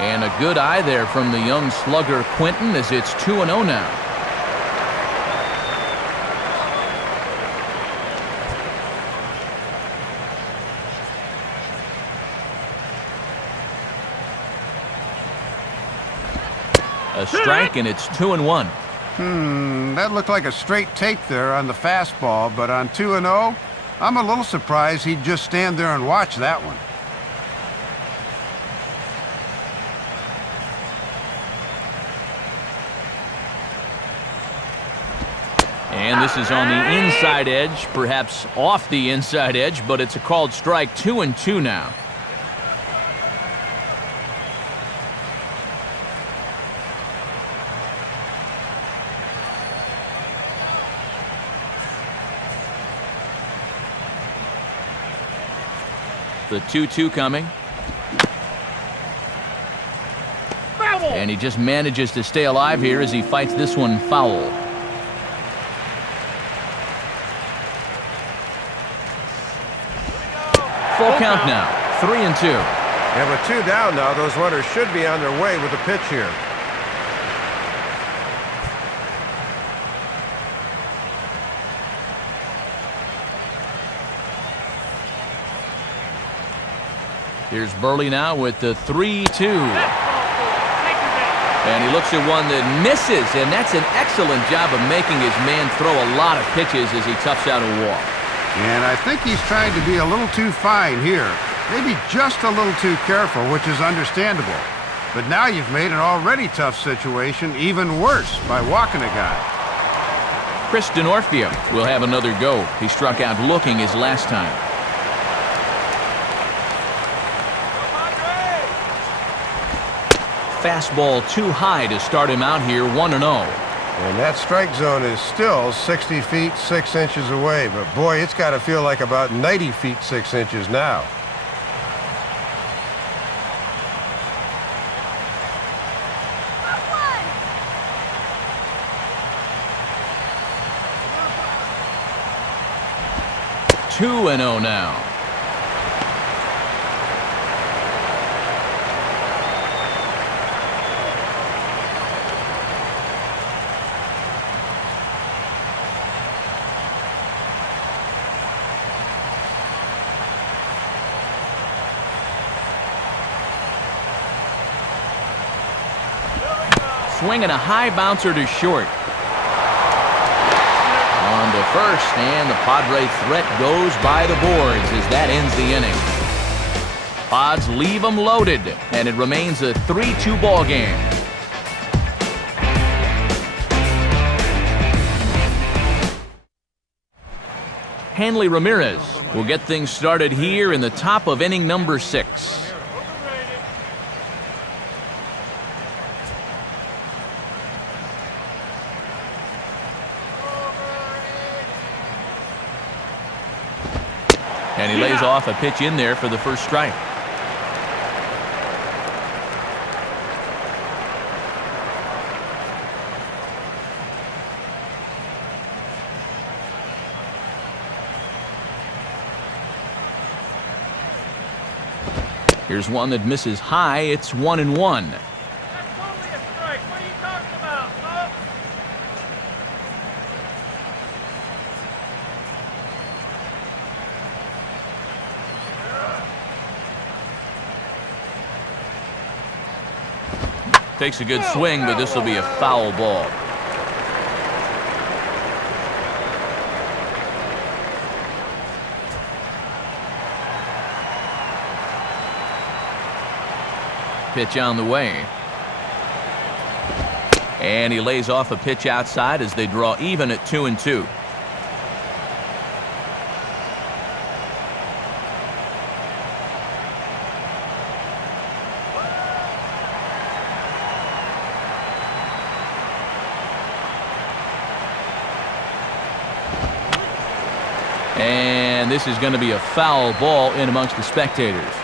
And a good eye there from the young slugger Quinton as it's 2-0 now. A strike, and it's 2-1. That looked like a straight take there on the fastball, but on 2-0, I'm a little surprised he'd just stand there and watch that one. And this is on the inside edge, perhaps off the inside edge, but it's a called strike. 2-2 now. The 2-2 coming. And he just manages to stay alive here as he fights this one foul. Full count now, 3-2. Yeah, with 2 down now, those runners should be on their way with a pitch here. Here's Burley now with the 3-2. And he looks at one that misses, and that's an excellent job of making his man throw a lot of pitches as he toughs out a walk. And I think he's trying to be a little too fine here. Maybe just a little too careful, which is understandable. But now you've made an already tough situation even worse by walking a guy. Chris Denorfia will have another go. He struck out looking his last time. Fastball too high to start him out here, 1-0. And that strike zone is still 60 feet 6 inches away, but boy, it's got to feel like about 90 feet 6 inches now. Two 2-0 now. swinging a high bouncer to short. On to first, and the Padre threat goes by the boards as that ends the inning. Pods leave them loaded, and it remains a 3-2 ball game. Hanley Ramirez will get things started here in the top of inning number 6. And he lays off a pitch in there for the first strike. Here's one that misses high. It's 1-1. That's totally a strike. What are you talking about, huh? Takes a good swing, but this will be a foul ball. Pitch on the way. And he lays off a pitch outside as they draw even at 2-2. And this is going to be a foul ball in amongst the spectators.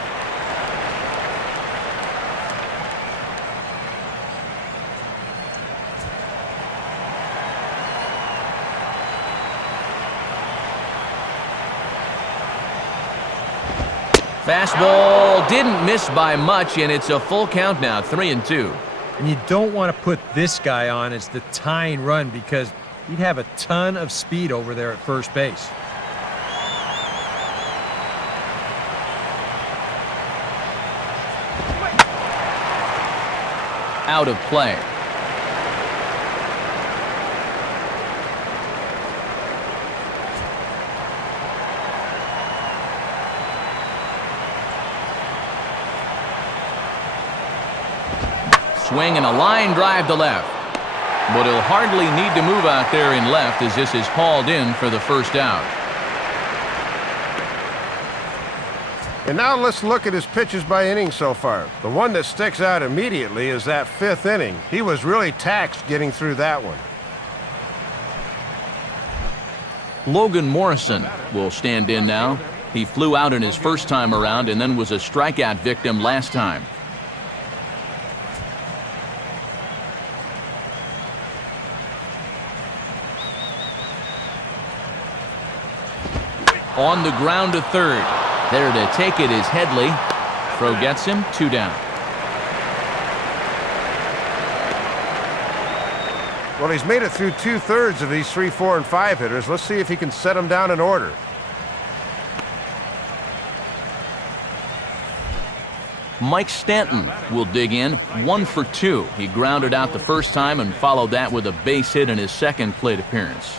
Fastball didn't miss by much, and it's a full count now, 3-2. And you don't want to put this guy on as the tying run because he'd have a ton of speed over there at first base. Out of play. Swing and a line drive to left. But he'll hardly need to move out there in left as this is hauled in for the first out. And now let's look at his pitches by inning so far. The one that sticks out immediately is that 5th inning. He was really taxed getting through that one. Logan Morrison will stand in now. He flew out in his first time around and then was a strikeout victim last time. On the ground to third. There to take it is Headley. Throw gets him, 2 down. Well, he's made it through 2/3 of these 3, 4, and 5 hitters. Let's see if he can set them down in order. Mike Stanton will dig in, 1 for 2. He grounded out the first time and followed that with a base hit in his second plate appearance.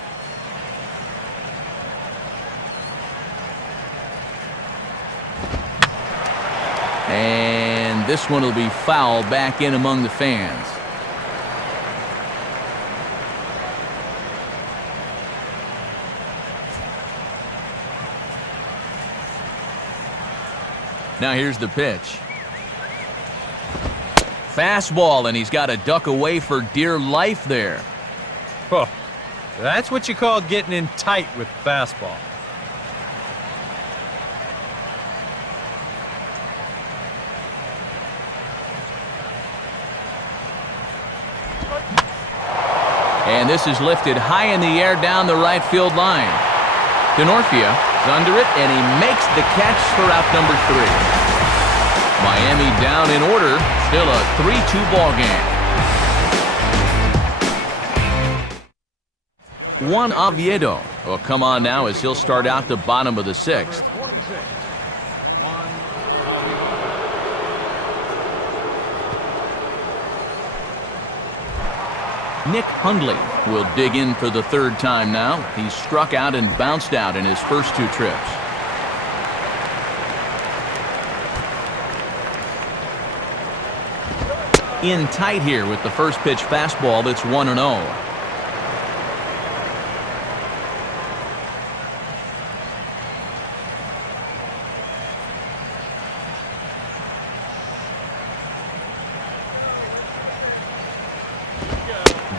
And this one will be foul back in among the fans. Now here's the pitch. Fastball, and he's got to duck away for dear life there. Oh, that's what you call getting in tight with the fastball. And this is lifted high in the air down the right field line. Denorfia is under it, and he makes the catch for out number 3. Miami down in order, still a 3-2 ball game. Juan Oviedo will come on now as he'll start out the bottom of the 6th. Nick Hundley will dig in for the third time now. He's struck out and bounced out in his first 2 trips. In tight here with the first pitch fastball that's 1-0.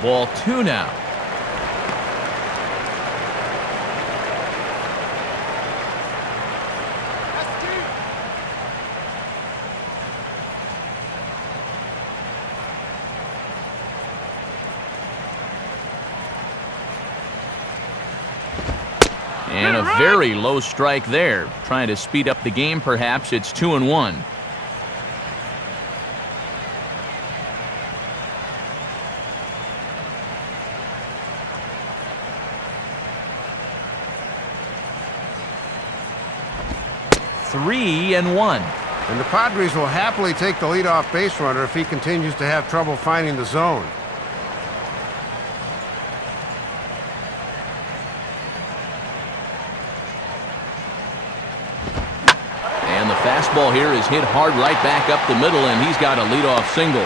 Ball 2 now. And a very low strike there. Trying to speed up the game, perhaps. It's 2-1. And 1. And the Padres will happily take the leadoff base runner if he continues to have trouble finding the zone. And the fastball here is hit hard right back up the middle, and he's got a leadoff single.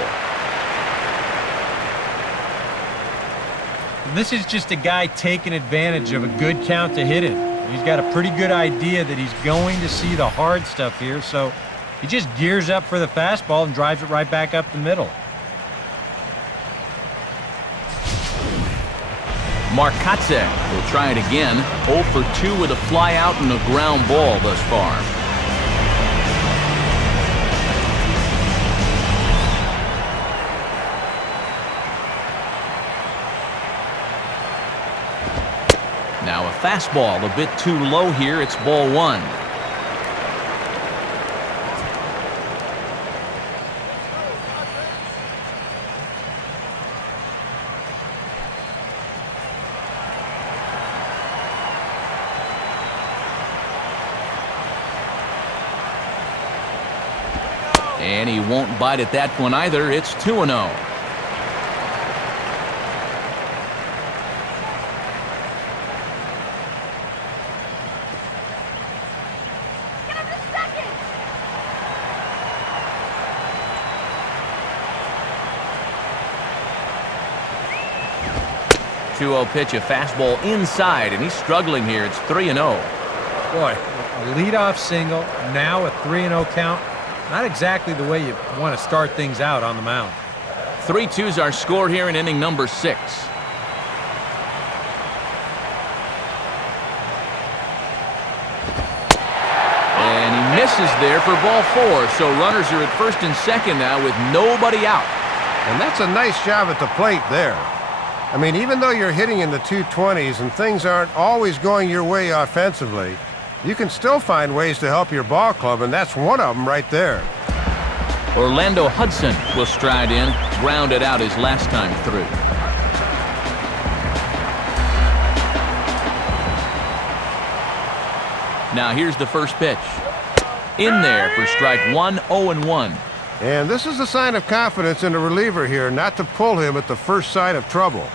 This is just a guy taking advantage of a good count to hit him. He's got a pretty good idea that he's going to see the hard stuff here, so he just gears up for the fastball and drives it right back up the middle. Markatsek will try it again. 0 for 2 with a fly out and a ground ball thus far. Now a fastball a bit too low here. It's ball 1. And he won't bite at that one either. It's 2-0. Pitch, a fastball inside, and he's struggling here. It's 3-0. Boy, a leadoff single, now a 3-0 count. Not exactly the way you want to start things out on the mound. 3-2's our score here in inning number 6. And he misses there for ball 4, so runners are at first and second now with nobody out. And that's a nice job at the plate there. I mean, even though you're hitting in the 220s and things aren't always going your way offensively, you can still find ways to help your ball club, and that's one of them right there. Orlando Hudson will stride in, grounded out his last time through. Now here's the first pitch. In there for strike 1, 0-1. And this is a sign of confidence in the reliever here, not to pull him at the first sign of trouble.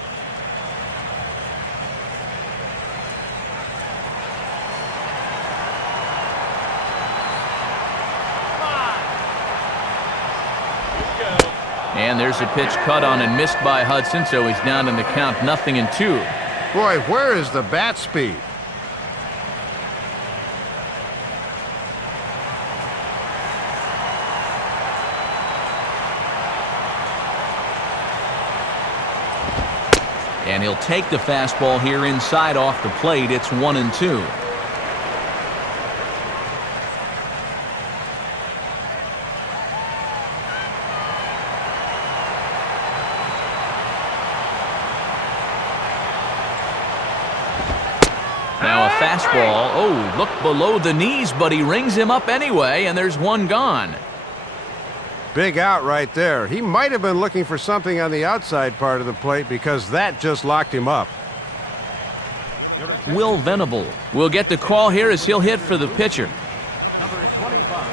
And there's a pitch cut on and missed by Hudson, so he's down in the count, 0-2. Boy, where is the bat speed? And he'll take the fastball here inside off the plate. It's 1-2. Now a fastball. Oh, look below the knees, but he rings him up anyway, and there's one gone. Big out right there. He might have been looking for something on the outside part of the plate because that just locked him up. Will Venable will get the call here as he'll hit for the pitcher. Number 25.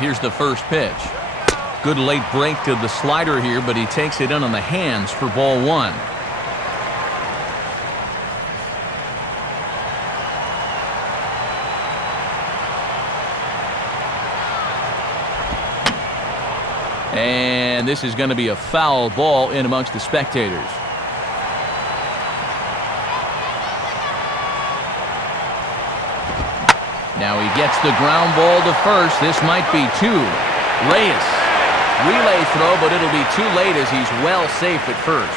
here's the first pitch. Good late break to the slider here, but he takes it in on the hands for ball one. And this is going to be a foul ball in amongst the spectators. Now he gets the ground ball to first. This might be two. Reyes. Relay throw, but it'll be too late as he's well safe at first.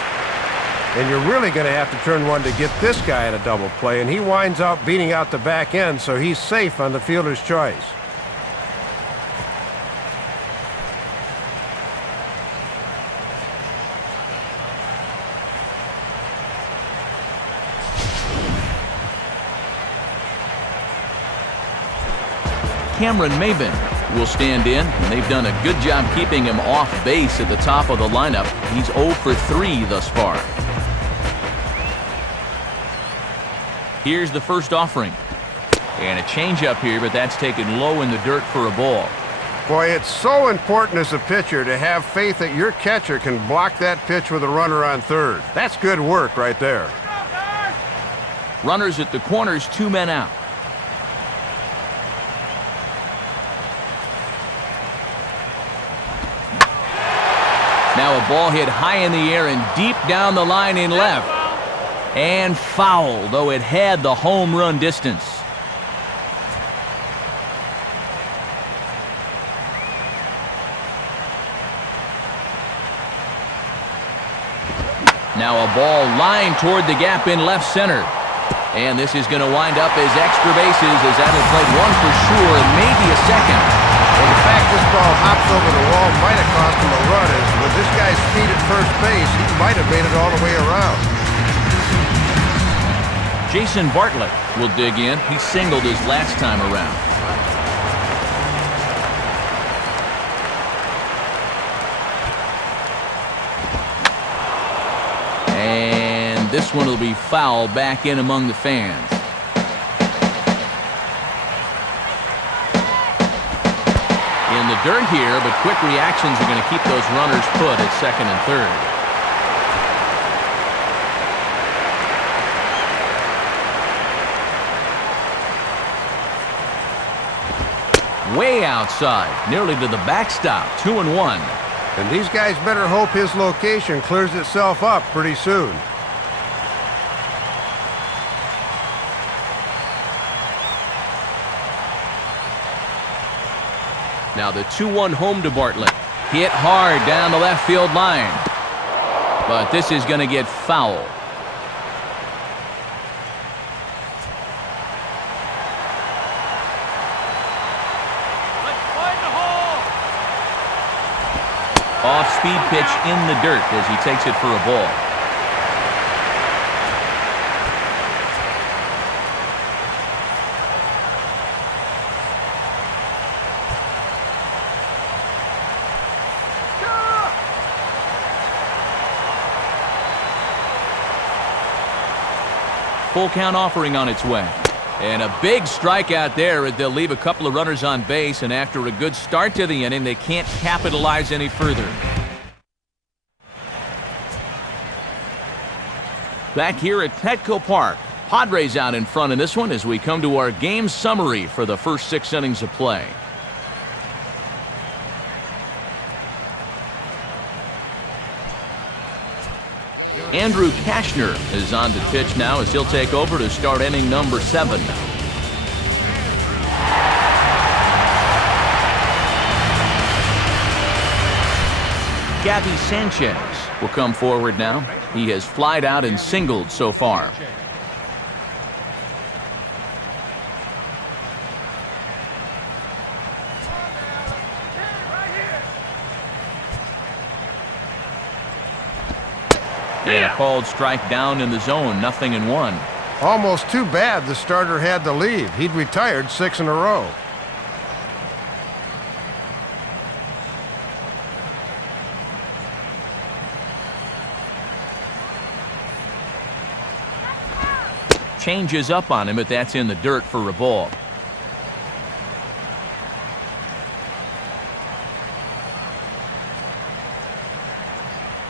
And you're really going to have to turn one to get this guy in a double play, and he winds up beating out the back end, so he's safe on the fielder's choice. Cameron Maven will stand in, and they've done a good job keeping him off base at the top of the lineup. He's 0 for 3 thus far. Here's the first offering. And a changeup here, but that's taken low in the dirt for a ball. Boy, it's so important as a pitcher to have faith that your catcher can block that pitch with a runner on third. That's good work right there. Runners at the corners, 2 men out. Now a ball hit high in the air and deep down the line in left. And foul, though it had the home run distance. Now a ball lined toward the gap in left center. And this is going to wind up as extra bases as that'll play one for sure and maybe a second. Well, the fact this ball hops over the wall might have cost him a run is with this guy's speed at first base, he might have made it all the way around. Jason Bartlett will dig in. He singled his last time around. And this one will be foul back in among the fans. In the dirt here, but quick reactions are going to keep those runners put at second and third. Way outside, nearly to the backstop, 2-1. And these guys better hope his location clears itself up pretty soon. Now the 2-1 home to Bartlett. Hit hard down the left field line. But this is going to get foul. Off-speed pitch in the dirt as he takes it for a ball. Full count offering on its way. And a big strikeout there as they'll leave a couple of runners on base, and after a good start to the inning, they can't capitalize any further. Back here at Petco Park, Padres out in front in this one as we come to our game summary for the first 6 innings of play. Andrew Kashner is on to pitch now as he'll take over to start inning number 7. Gabby Sanchez will come forward now. He has flied out and singled so far. And a called strike down in the zone, 0-1. Almost too bad the starter had to leave. He'd retired 6 in a row. Changes up on him, but that's in the dirt for a ball.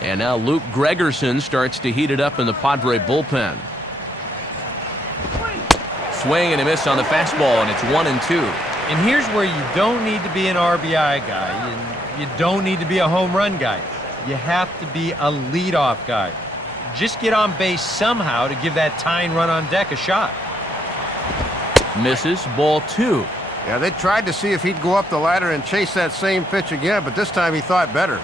And now Luke Gregerson starts to heat it up in the Padre bullpen. Swing and a miss on the fastball, and it's 1-2. And here's where you don't need to be an RBI guy. You don't need to be a home run guy. You have to be a leadoff guy. Just get on base somehow to give that tying run on deck a shot. Misses, ball 2. Yeah, they tried to see if he'd go up the ladder and chase that same pitch again, but this time he thought better.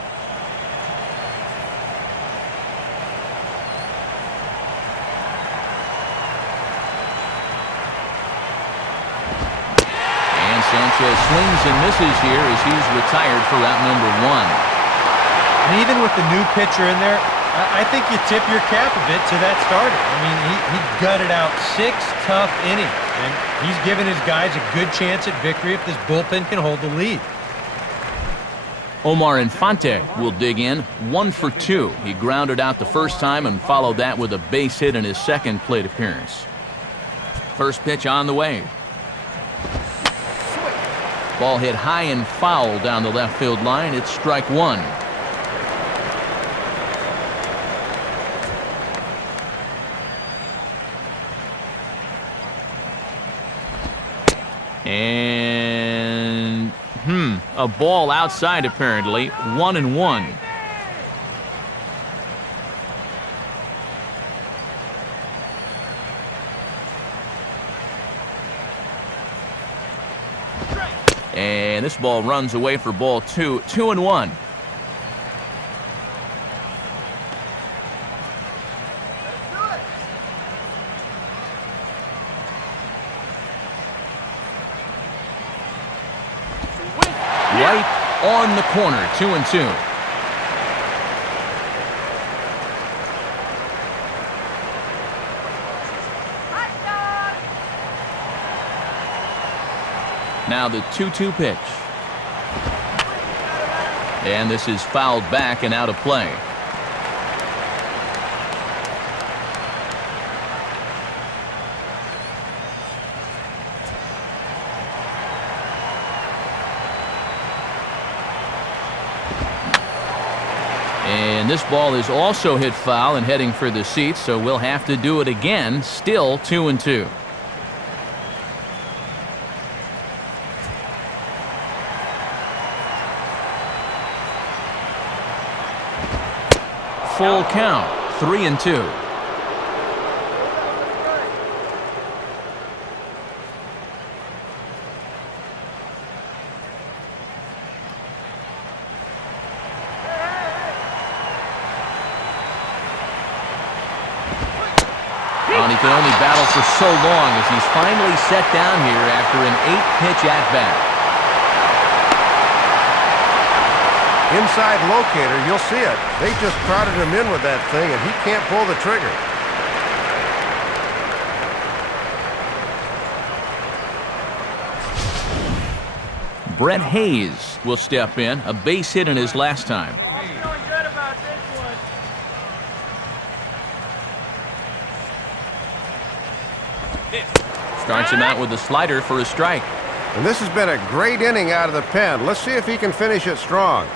And Sanchez swings and misses here as he's retired for out number 1. And even with the new pitcher in there, I think you tip your cap a bit to that starter. I mean, he gutted out 6 tough innings, and he's given his guys a good chance at victory if this bullpen can hold the lead. Omar Infante will dig in, 1 for 2. He grounded out the first time and followed that with a base hit in his second plate appearance. First pitch on the way. Ball hit high and foul down the left field line. It's strike 1. And a ball outside apparently. 1-1. And this ball runs away for ball 2. 2-1. Right on the corner. 2-2. Now the 2-2 pitch. And this is fouled back and out of play. And this ball is also hit foul and heading for the seats, so we'll have to do it again. Still 2-2. Full count, 3-2. And he can only battle for so long as he's finally set down here after an 8-pitch at-bat. Inside locator, you'll see it. They just crowded him in with that thing, and he can't pull the trigger. Brett Hayes will step in, a base hit in his last time. Feeling good about this one. Starts him out with a slider for a strike. And this has been a great inning out of the pen. Let's see if he can finish it strong.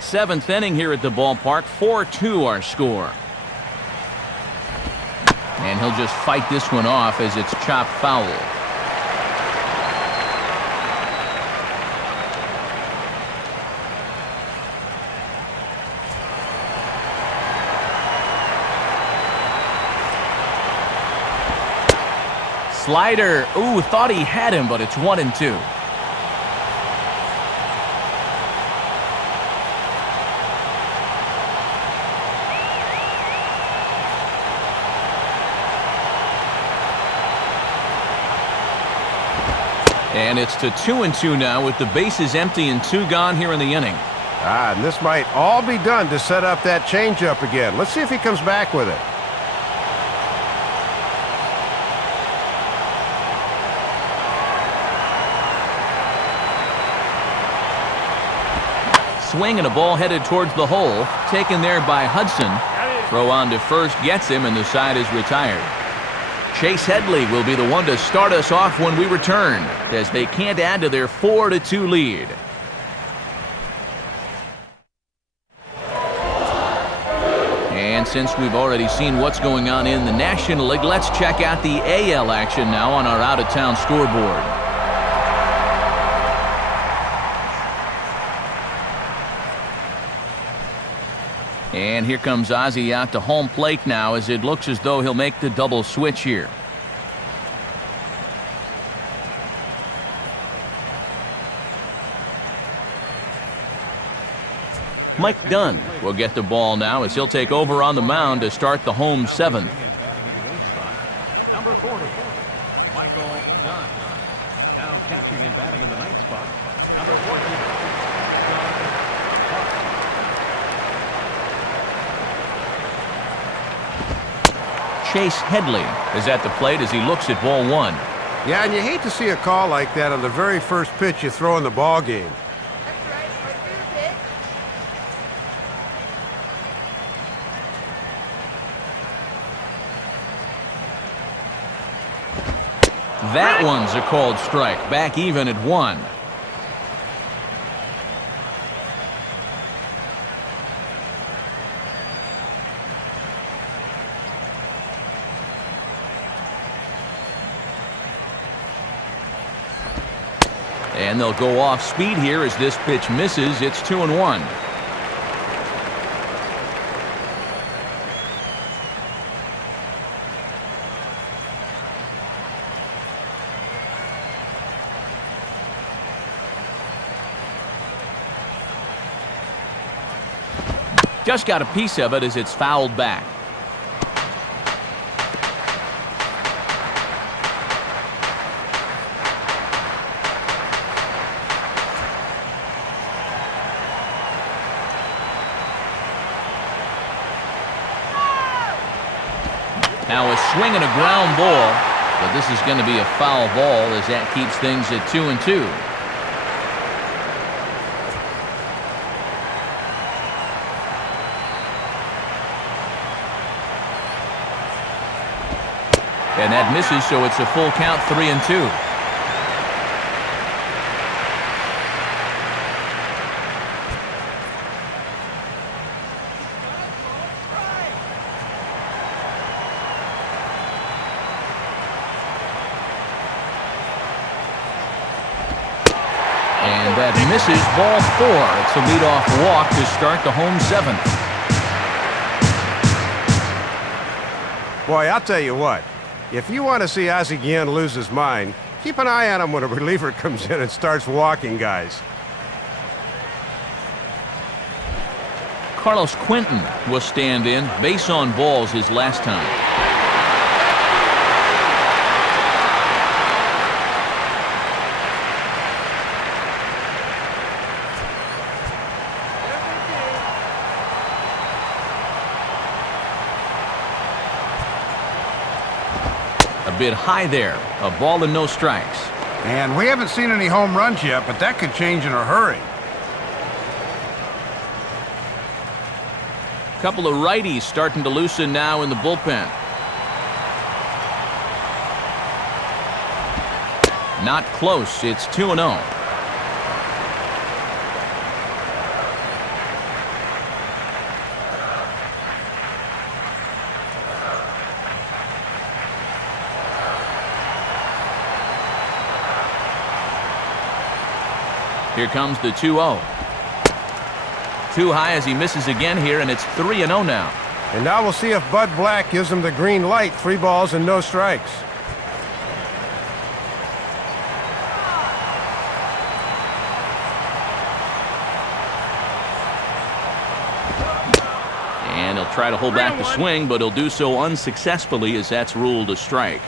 Seventh inning here at the ballpark. 4-2 our score. And he'll just fight this one off as it's chopped foul. Slider. Ooh, thought he had him, but it's 1-2. And it's to 2-2 now with the bases empty and 2 gone here in the inning. And this might all be done to set up that changeup again. Let's see if he comes back with it. Swing and a ball headed towards the hole. Taken there by Hudson. Throw on to first gets him, and the side is retired. Chase Headley will be the one to start us off when we return, as they can't add to their 4-2 lead. And since we've already seen what's going on in the National League, let's check out the AL action now on our out-of-town scoreboard. And here comes Ozzie out to home plate now, as it looks as though he'll make the double switch here. Mike Dunn will get the ball now, as he'll take over on the mound to start the home seventh. Number 40, Michael Dunn. Now catching and batting in the ninth spot. Number 14. Chase Headley is at the plate as he looks at ball one. Yeah, and you hate to see a call like that on the very first pitch you throw in the ball game. That one's a called strike. Back even at 1. And they'll go off speed here as this pitch misses. It's 2-1. Just got a piece of it as it's fouled back. Now a swing and a ground ball, but this is going to be a foul ball as that keeps things at 2-2. And that misses, so it's a full count, 3-2. And that misses, ball 4. It's a leadoff walk to start the home seventh. Boy, I'll tell you what. If you want to see Ozzie Guillen lose his mind, keep an eye on him when a reliever comes in and starts walking guys. Carlos Quentin will stand in. Base on balls his last time. A bit high there. A ball and no strikes. And we haven't seen any home runs yet, but that could change in a hurry. Couple of righties starting to loosen now in the bullpen. Not close. It's 2-0. Here comes the 2-0. Too high as he misses again here, and it's 3-0 now. And now we'll see if Bud Black gives him the green light. 3 balls and no strikes. And he'll try to hold back the swing, but he'll do so unsuccessfully as that's ruled a strike.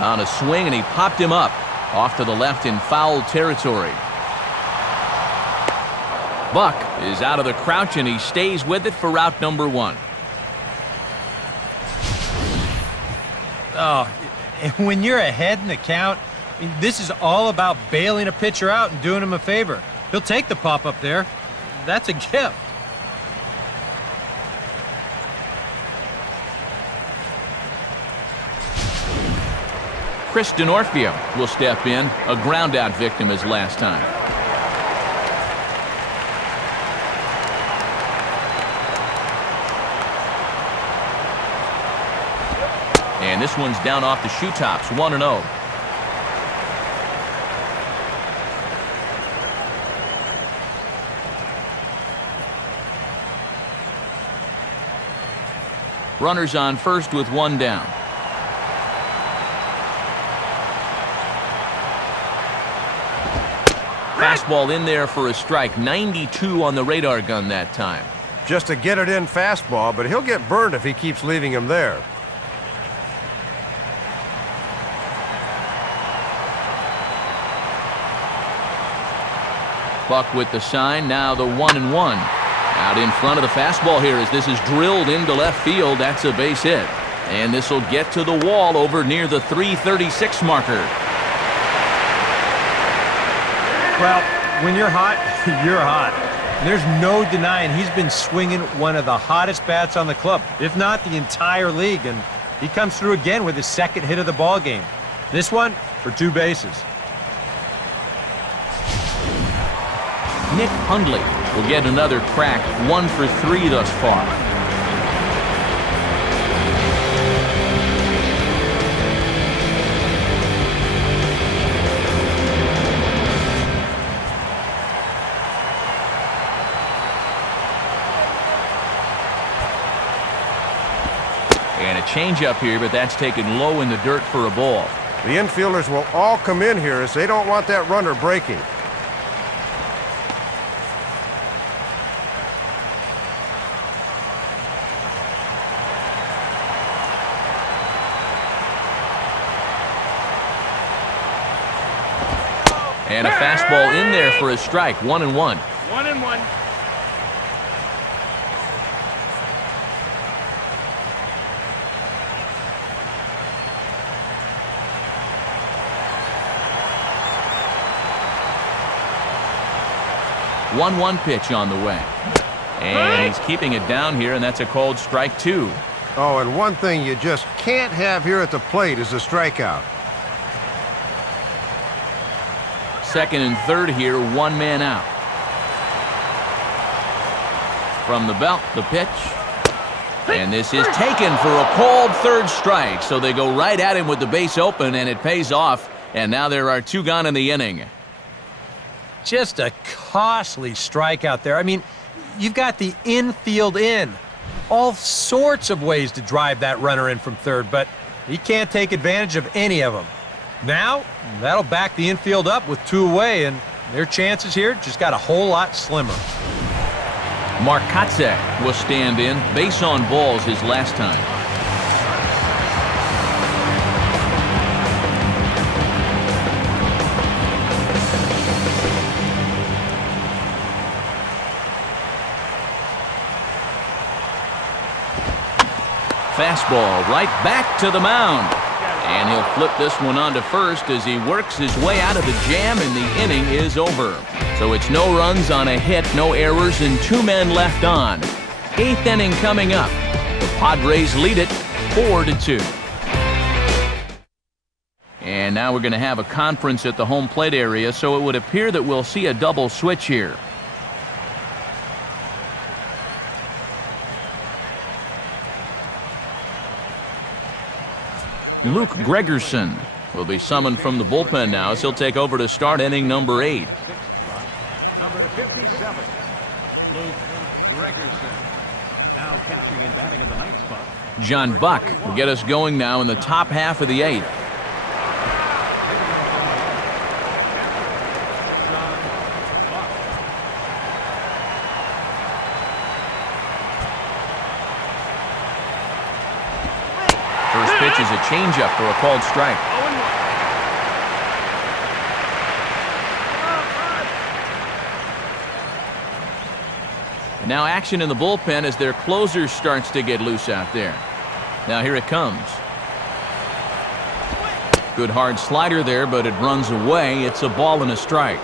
On a swing, and he popped him up off to the left in foul territory. Buck is out of the crouch, and he stays with it for route number 1. Oh, when you're ahead in the count, I mean, this is all about bailing a pitcher out and doing him a favor. He'll take the pop up there. That's a gift. Chris Denorfia will step in. A ground-out victim his last time. And this one's down off the shoe tops, 1-0. Runners on first with one down. Fastball in there for a strike. 92 on the radar gun that time. Just a get-it-in fastball, but he'll get burned if he keeps leaving him there. Buck with the sign, now the 1-1. Out in front of the fastball here as this is drilled into left field. That's a base hit. And this will get to the wall over near the 336 marker. Well, when you're hot, you're hot. There's no denying he's been swinging one of the hottest bats on the club, if not the entire league, and he comes through again with his second hit of the ball game. This one for 2 bases. Nick Hundley will get another crack, 1 for 3 thus far. And a changeup here, but that's taken low in the dirt for a ball. The infielders will all come in here as they don't want that runner breaking. And a fastball in there for a strike, 1-1. 1-1. One pitch on the way. And he's keeping it down here, and that's a called strike 2. Oh, and one thing you just can't have here at the plate is a strikeout. Second and third here, 1 man out. From the belt, the pitch. And this is taken for a called third strike. So they go right at him with the base open, and it pays off. And now there are 2 gone in the inning. Just a costly strikeout there. I mean, you've got the infield in. All sorts of ways to drive that runner in from third, but he can't take advantage of any of them. Now, that'll back the infield up with 2 away, and their chances here just got a whole lot slimmer. Mark Kotzek will stand in. Base on balls his last time. Fastball right back to the mound. And he'll flip this one onto first as he works his way out of the jam, and the inning is over. So it's no runs on a hit, no errors, and 2 men left on. 8th inning coming up. The Padres lead it 4-2. And now we're going to have a conference at the home plate area, so it would appear that we'll see a double switch here. Luke Gregerson will be summoned from the bullpen now as he'll take over to start inning number 8. Number 57, Luke Gregerson. Now catching and batting in the 9th spot. John Buck will get us going now in the top half of the 8th. First pitch is a changeup for a called strike. Now action in the bullpen as their closer starts to get loose out there. Now here it comes. Good hard slider there, but it runs away. It's a ball and a strike.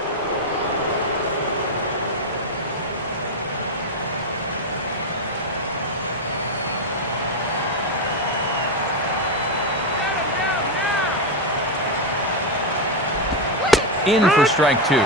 In for strike two.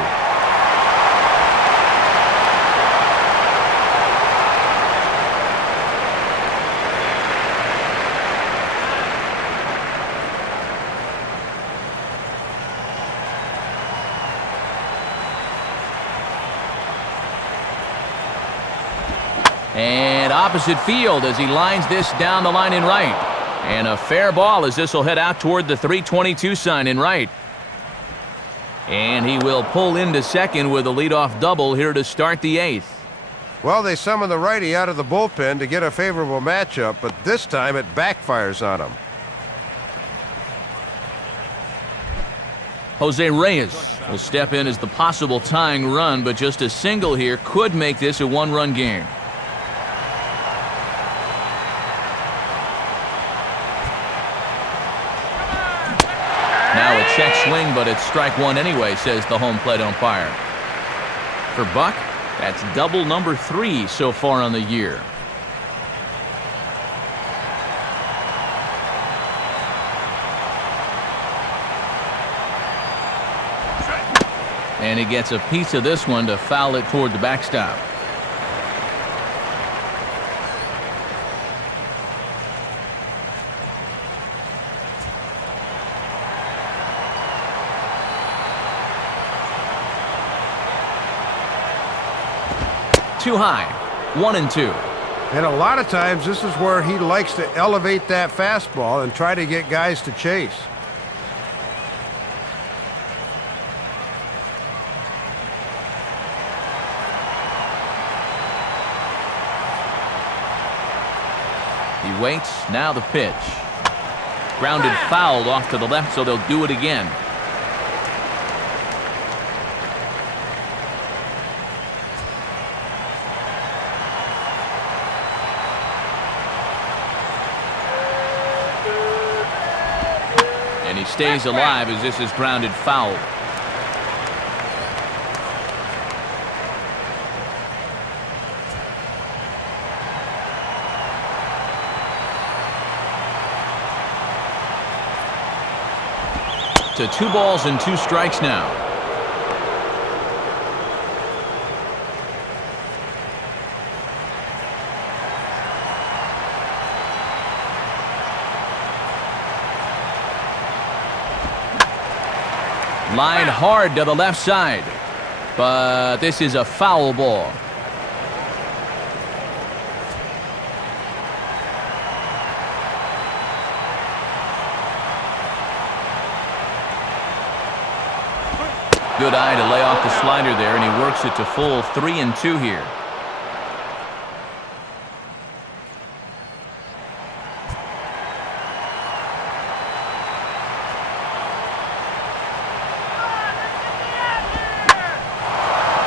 And opposite field as he lines this down the line in right. And a fair ball as this will head out toward the 322 sign in right. And he will pull into second with a leadoff double here to start the eighth. Well, they summon the righty out of the bullpen to get a favorable matchup, but this time it backfires on him. Jose Reyes will step in as the possible tying run, but just a single here could make this a one-run game. Now a check swing, but it's strike one anyway, says the home plate umpire. For Buck, that's double number 3 so far on the year. And he gets a piece of this one to foul it toward the backstop. Too high. 1-2. And a lot of times this is where he likes to elevate that fastball and try to get guys to chase. He waits. Now the pitch. Grounded foul off to the left, so they'll do it again. And he stays alive as this is grounded foul. To 2 balls and 2 strikes now. Line hard to the left side, but this is a foul ball. Good eye to lay off the slider there, and he works it to full 3-2 here.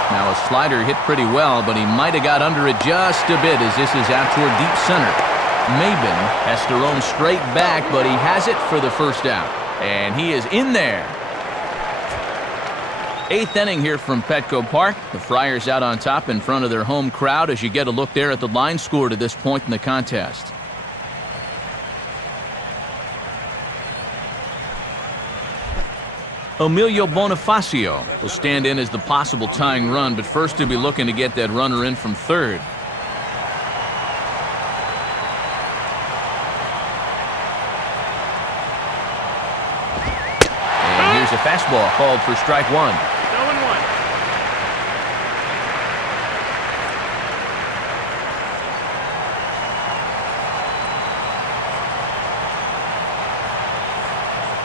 Now a slider hit pretty well, but he might have got under it just a bit as this is out toward deep center. Maben has to roam straight back, but he has it for the first out. And he is in there. 8th inning here from Petco Park. The Friars out on top in front of their home crowd as you get a look there at the line score to this point in the contest. Emilio Bonifacio will stand in as the possible tying run, but first he'll be looking to get that runner in from third. And here's a fastball called for strike one. 0-1.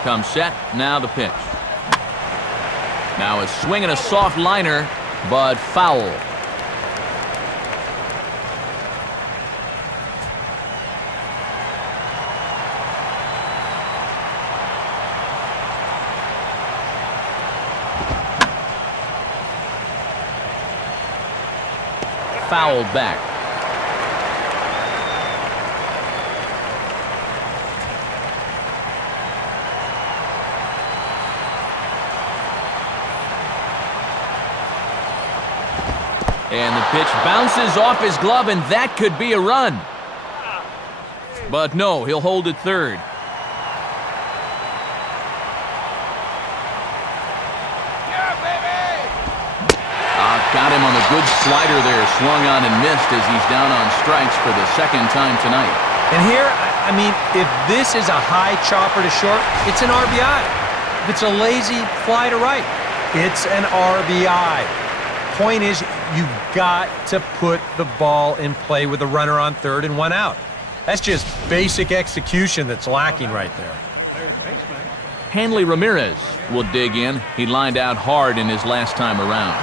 Comes set, now the pitch. Now a swing and a soft liner, but foul. Fouled back. And the pitch bounces off his glove, and that could be a run. But no, he'll hold it third. Got him on a good slider there, swung on and missed as he's down on strikes for the second time tonight. And here, I mean, if this is a high chopper to short, it's an RBI. If it's a lazy fly to right, it's an RBI. Point is, you've got to put the ball in play with a runner on third and one out. That's just basic execution that's lacking right there. Hanley Ramirez will dig in. He lined out hard in his last time around.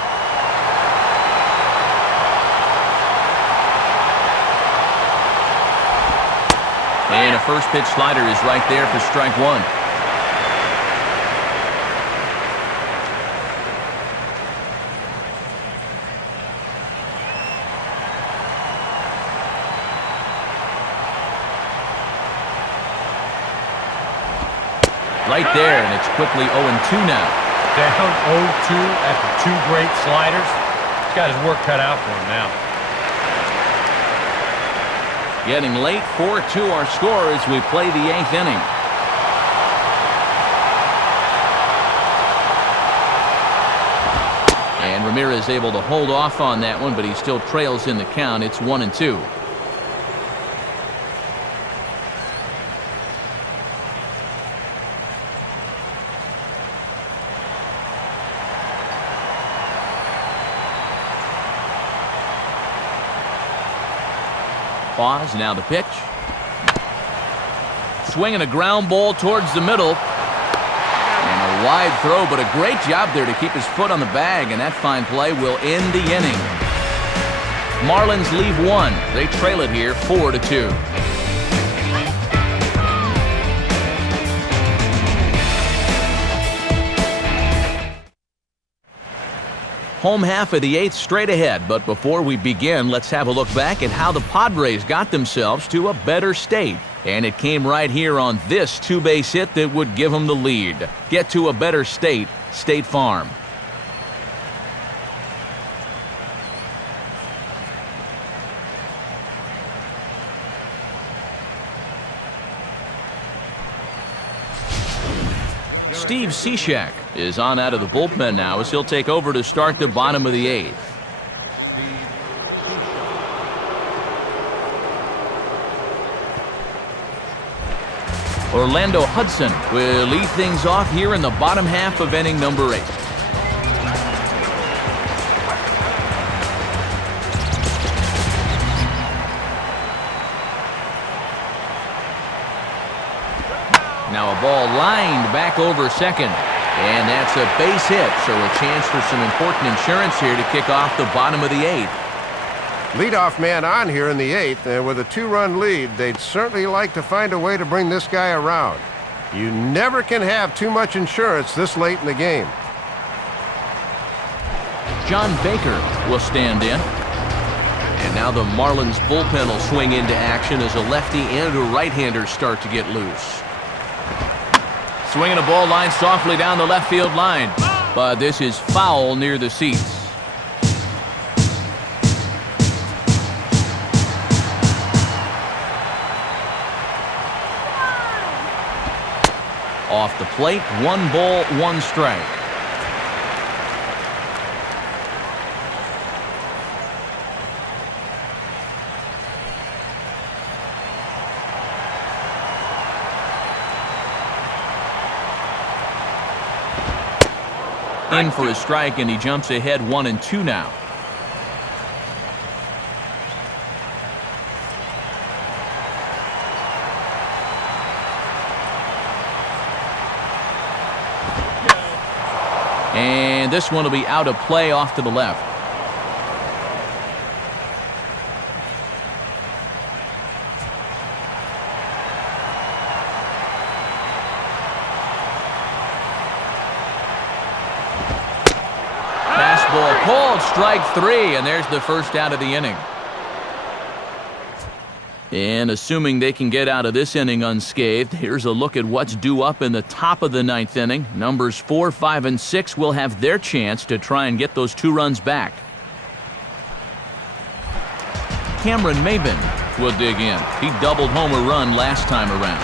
And a first pitch slider is right there for strike one. Right there, and it's quickly 0-2 now. Down 0-2 after two great sliders. He's got his work cut out for him now. Getting late, 4-2 our score as we play the 8th inning. And Ramirez able to hold off on that one, but he still trails in the count. It's 1-2. Pause, now the pitch. Swinging a ground ball towards the middle. And a wide throw, but a great job there to keep his foot on the bag, and that fine play will end the inning. Marlins leave one. They trail it here 4-2. Home half of the 8th straight ahead, but before we begin, let's have a look back at how the Padres got themselves to a better state. And it came right here on this two-base hit that would give them the lead. Get to a better state, State Farm. Steve Cishek is on out of the bullpen now as he'll take over to start the bottom of the 8th. Orlando Hudson will lead things off here in the bottom half of inning number 8. Now a ball lined back over second. And that's a base hit, so a chance for some important insurance here to kick off the bottom of the 8th. Leadoff man on here in the 8th, and with a 2-run lead, they'd certainly like to find a way to bring this guy around. You never can have too much insurance this late in the game. John Baker will stand in. And now the Marlins bullpen will swing into action as a lefty and a right-hander start to get loose. Swinging a ball line softly down the left field line. But this is foul near the seats. Off the plate, 1 ball, 1 strike. In for a strike, and he jumps ahead 1-2 now. And this one will be out of play off to the left. Fastball called, strike 3, and there's the first out of the inning. And assuming they can get out of this inning unscathed, here's a look at what's due up in the top of the 9th inning. Numbers 4, 5, and 6 will have their chance to try and get those 2 runs back. Cameron Maben will dig in. He doubled home a run last time around.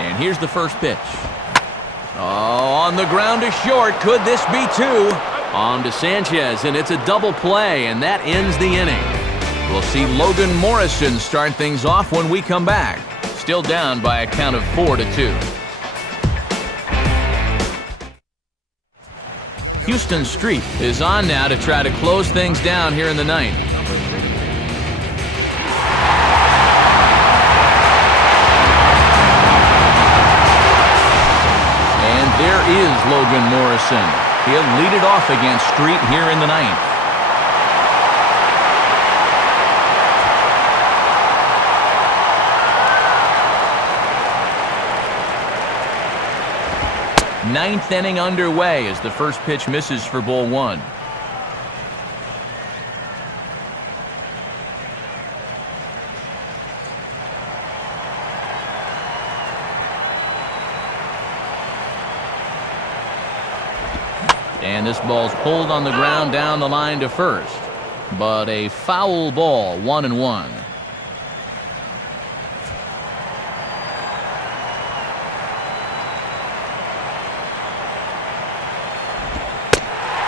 And here's the first pitch. Oh, on the ground to short. Could this be two? On to Sanchez, and it's a double play, and that ends the inning. We'll see Logan Morrison start things off when we come back. Still down by a count of 4-2. Houston Street is on now to try to close things down here in the ninth. And there is Logan Morrison. He'll lead it off against Street here in the ninth. Ninth inning underway as the first pitch misses for ball one. And this ball's pulled on the ground down the line to first. But a foul ball, 1-1.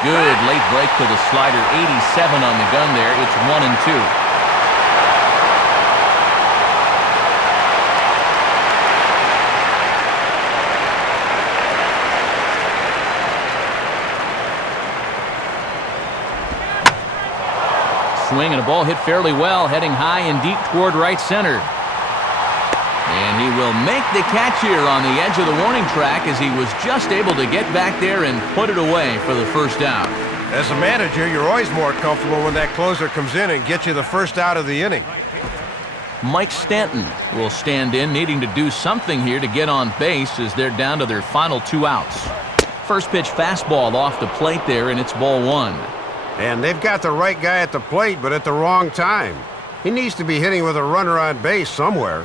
Good late break to the slider. 87 on the gun there. It's 1-2. Swing and a ball hit fairly well, heading high and deep toward right center. And he will make the catch here on the edge of the warning track as he was just able to get back there and put it away for the first out. As a manager, you're always more comfortable when that closer comes in and gets you the first out of the inning. Mike Stanton will stand in, needing to do something here to get on base as they're down to their final 2 outs. First pitch fastball off the plate there, and it's ball 1. And they've got the right guy at the plate, but at the wrong time. He needs to be hitting with a runner on base somewhere.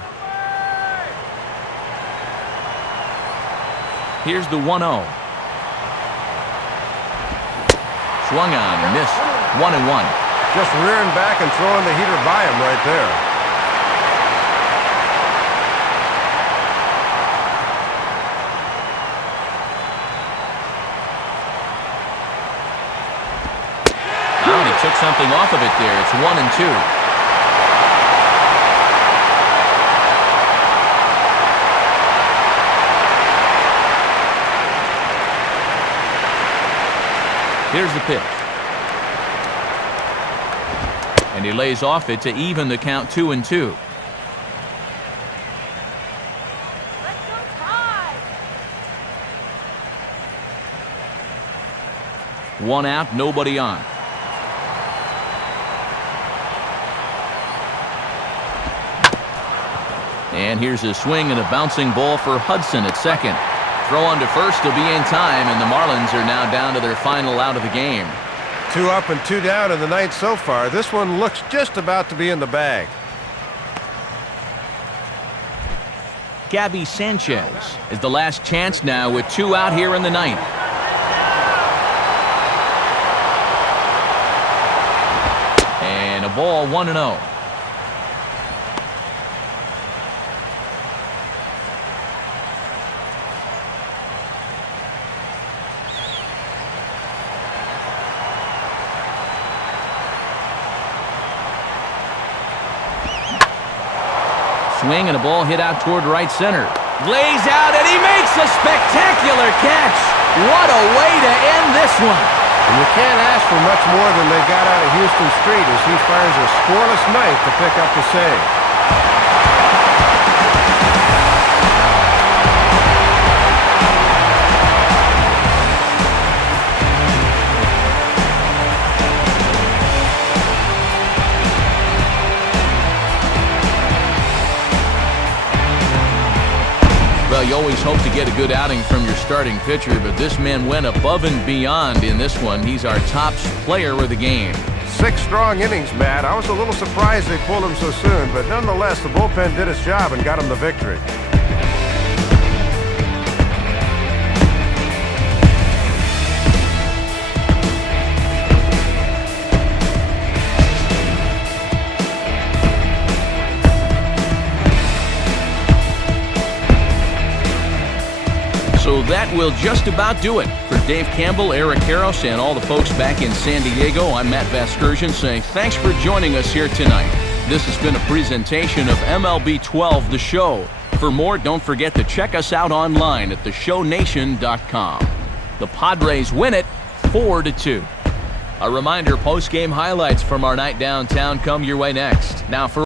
Here's the 1-0. Swung on and missed. 1-1. Just rearing back and throwing the heater by him right there. Now he took something off of it there. It's 1-2. Here's the pitch. And he lays off it to even the count 2-2. Let's go Tide! 1 out, nobody on. And here's a swing and a bouncing ball for Hudson at second. Throw on to first will be in time, and the Marlins are now down to their final out of the game. 2 up and 2 down in the ninth so far. This one looks just about to be in the bag. Gabby Sanchez is the last chance now with 2 out here in the ninth. And a ball, 1-0. Swing and a ball hit out toward right center. Lays out and he makes a spectacular catch. What a way to end this one. And you can't ask for much more than they got out of Houston Street as he fires a scoreless ninth to pick up the save. Well, you always hope to get a good outing from your starting pitcher, but this man went above and beyond in this one. He's our top player of the game. 6 strong innings, Matt. I was a little surprised they pulled him so soon, but nonetheless, the bullpen did its job and got him the victory. that will just about do it. For Dave Campbell, Eric Harros, and all the folks back in San Diego, I'm Matt Vasgersian saying thanks for joining us here tonight. This has been a presentation of MLB 12, The Show. For more, don't forget to check us out online at theshownation.com. The Padres win it 4-2. A reminder, post-game highlights from our night downtown come your way next. Now for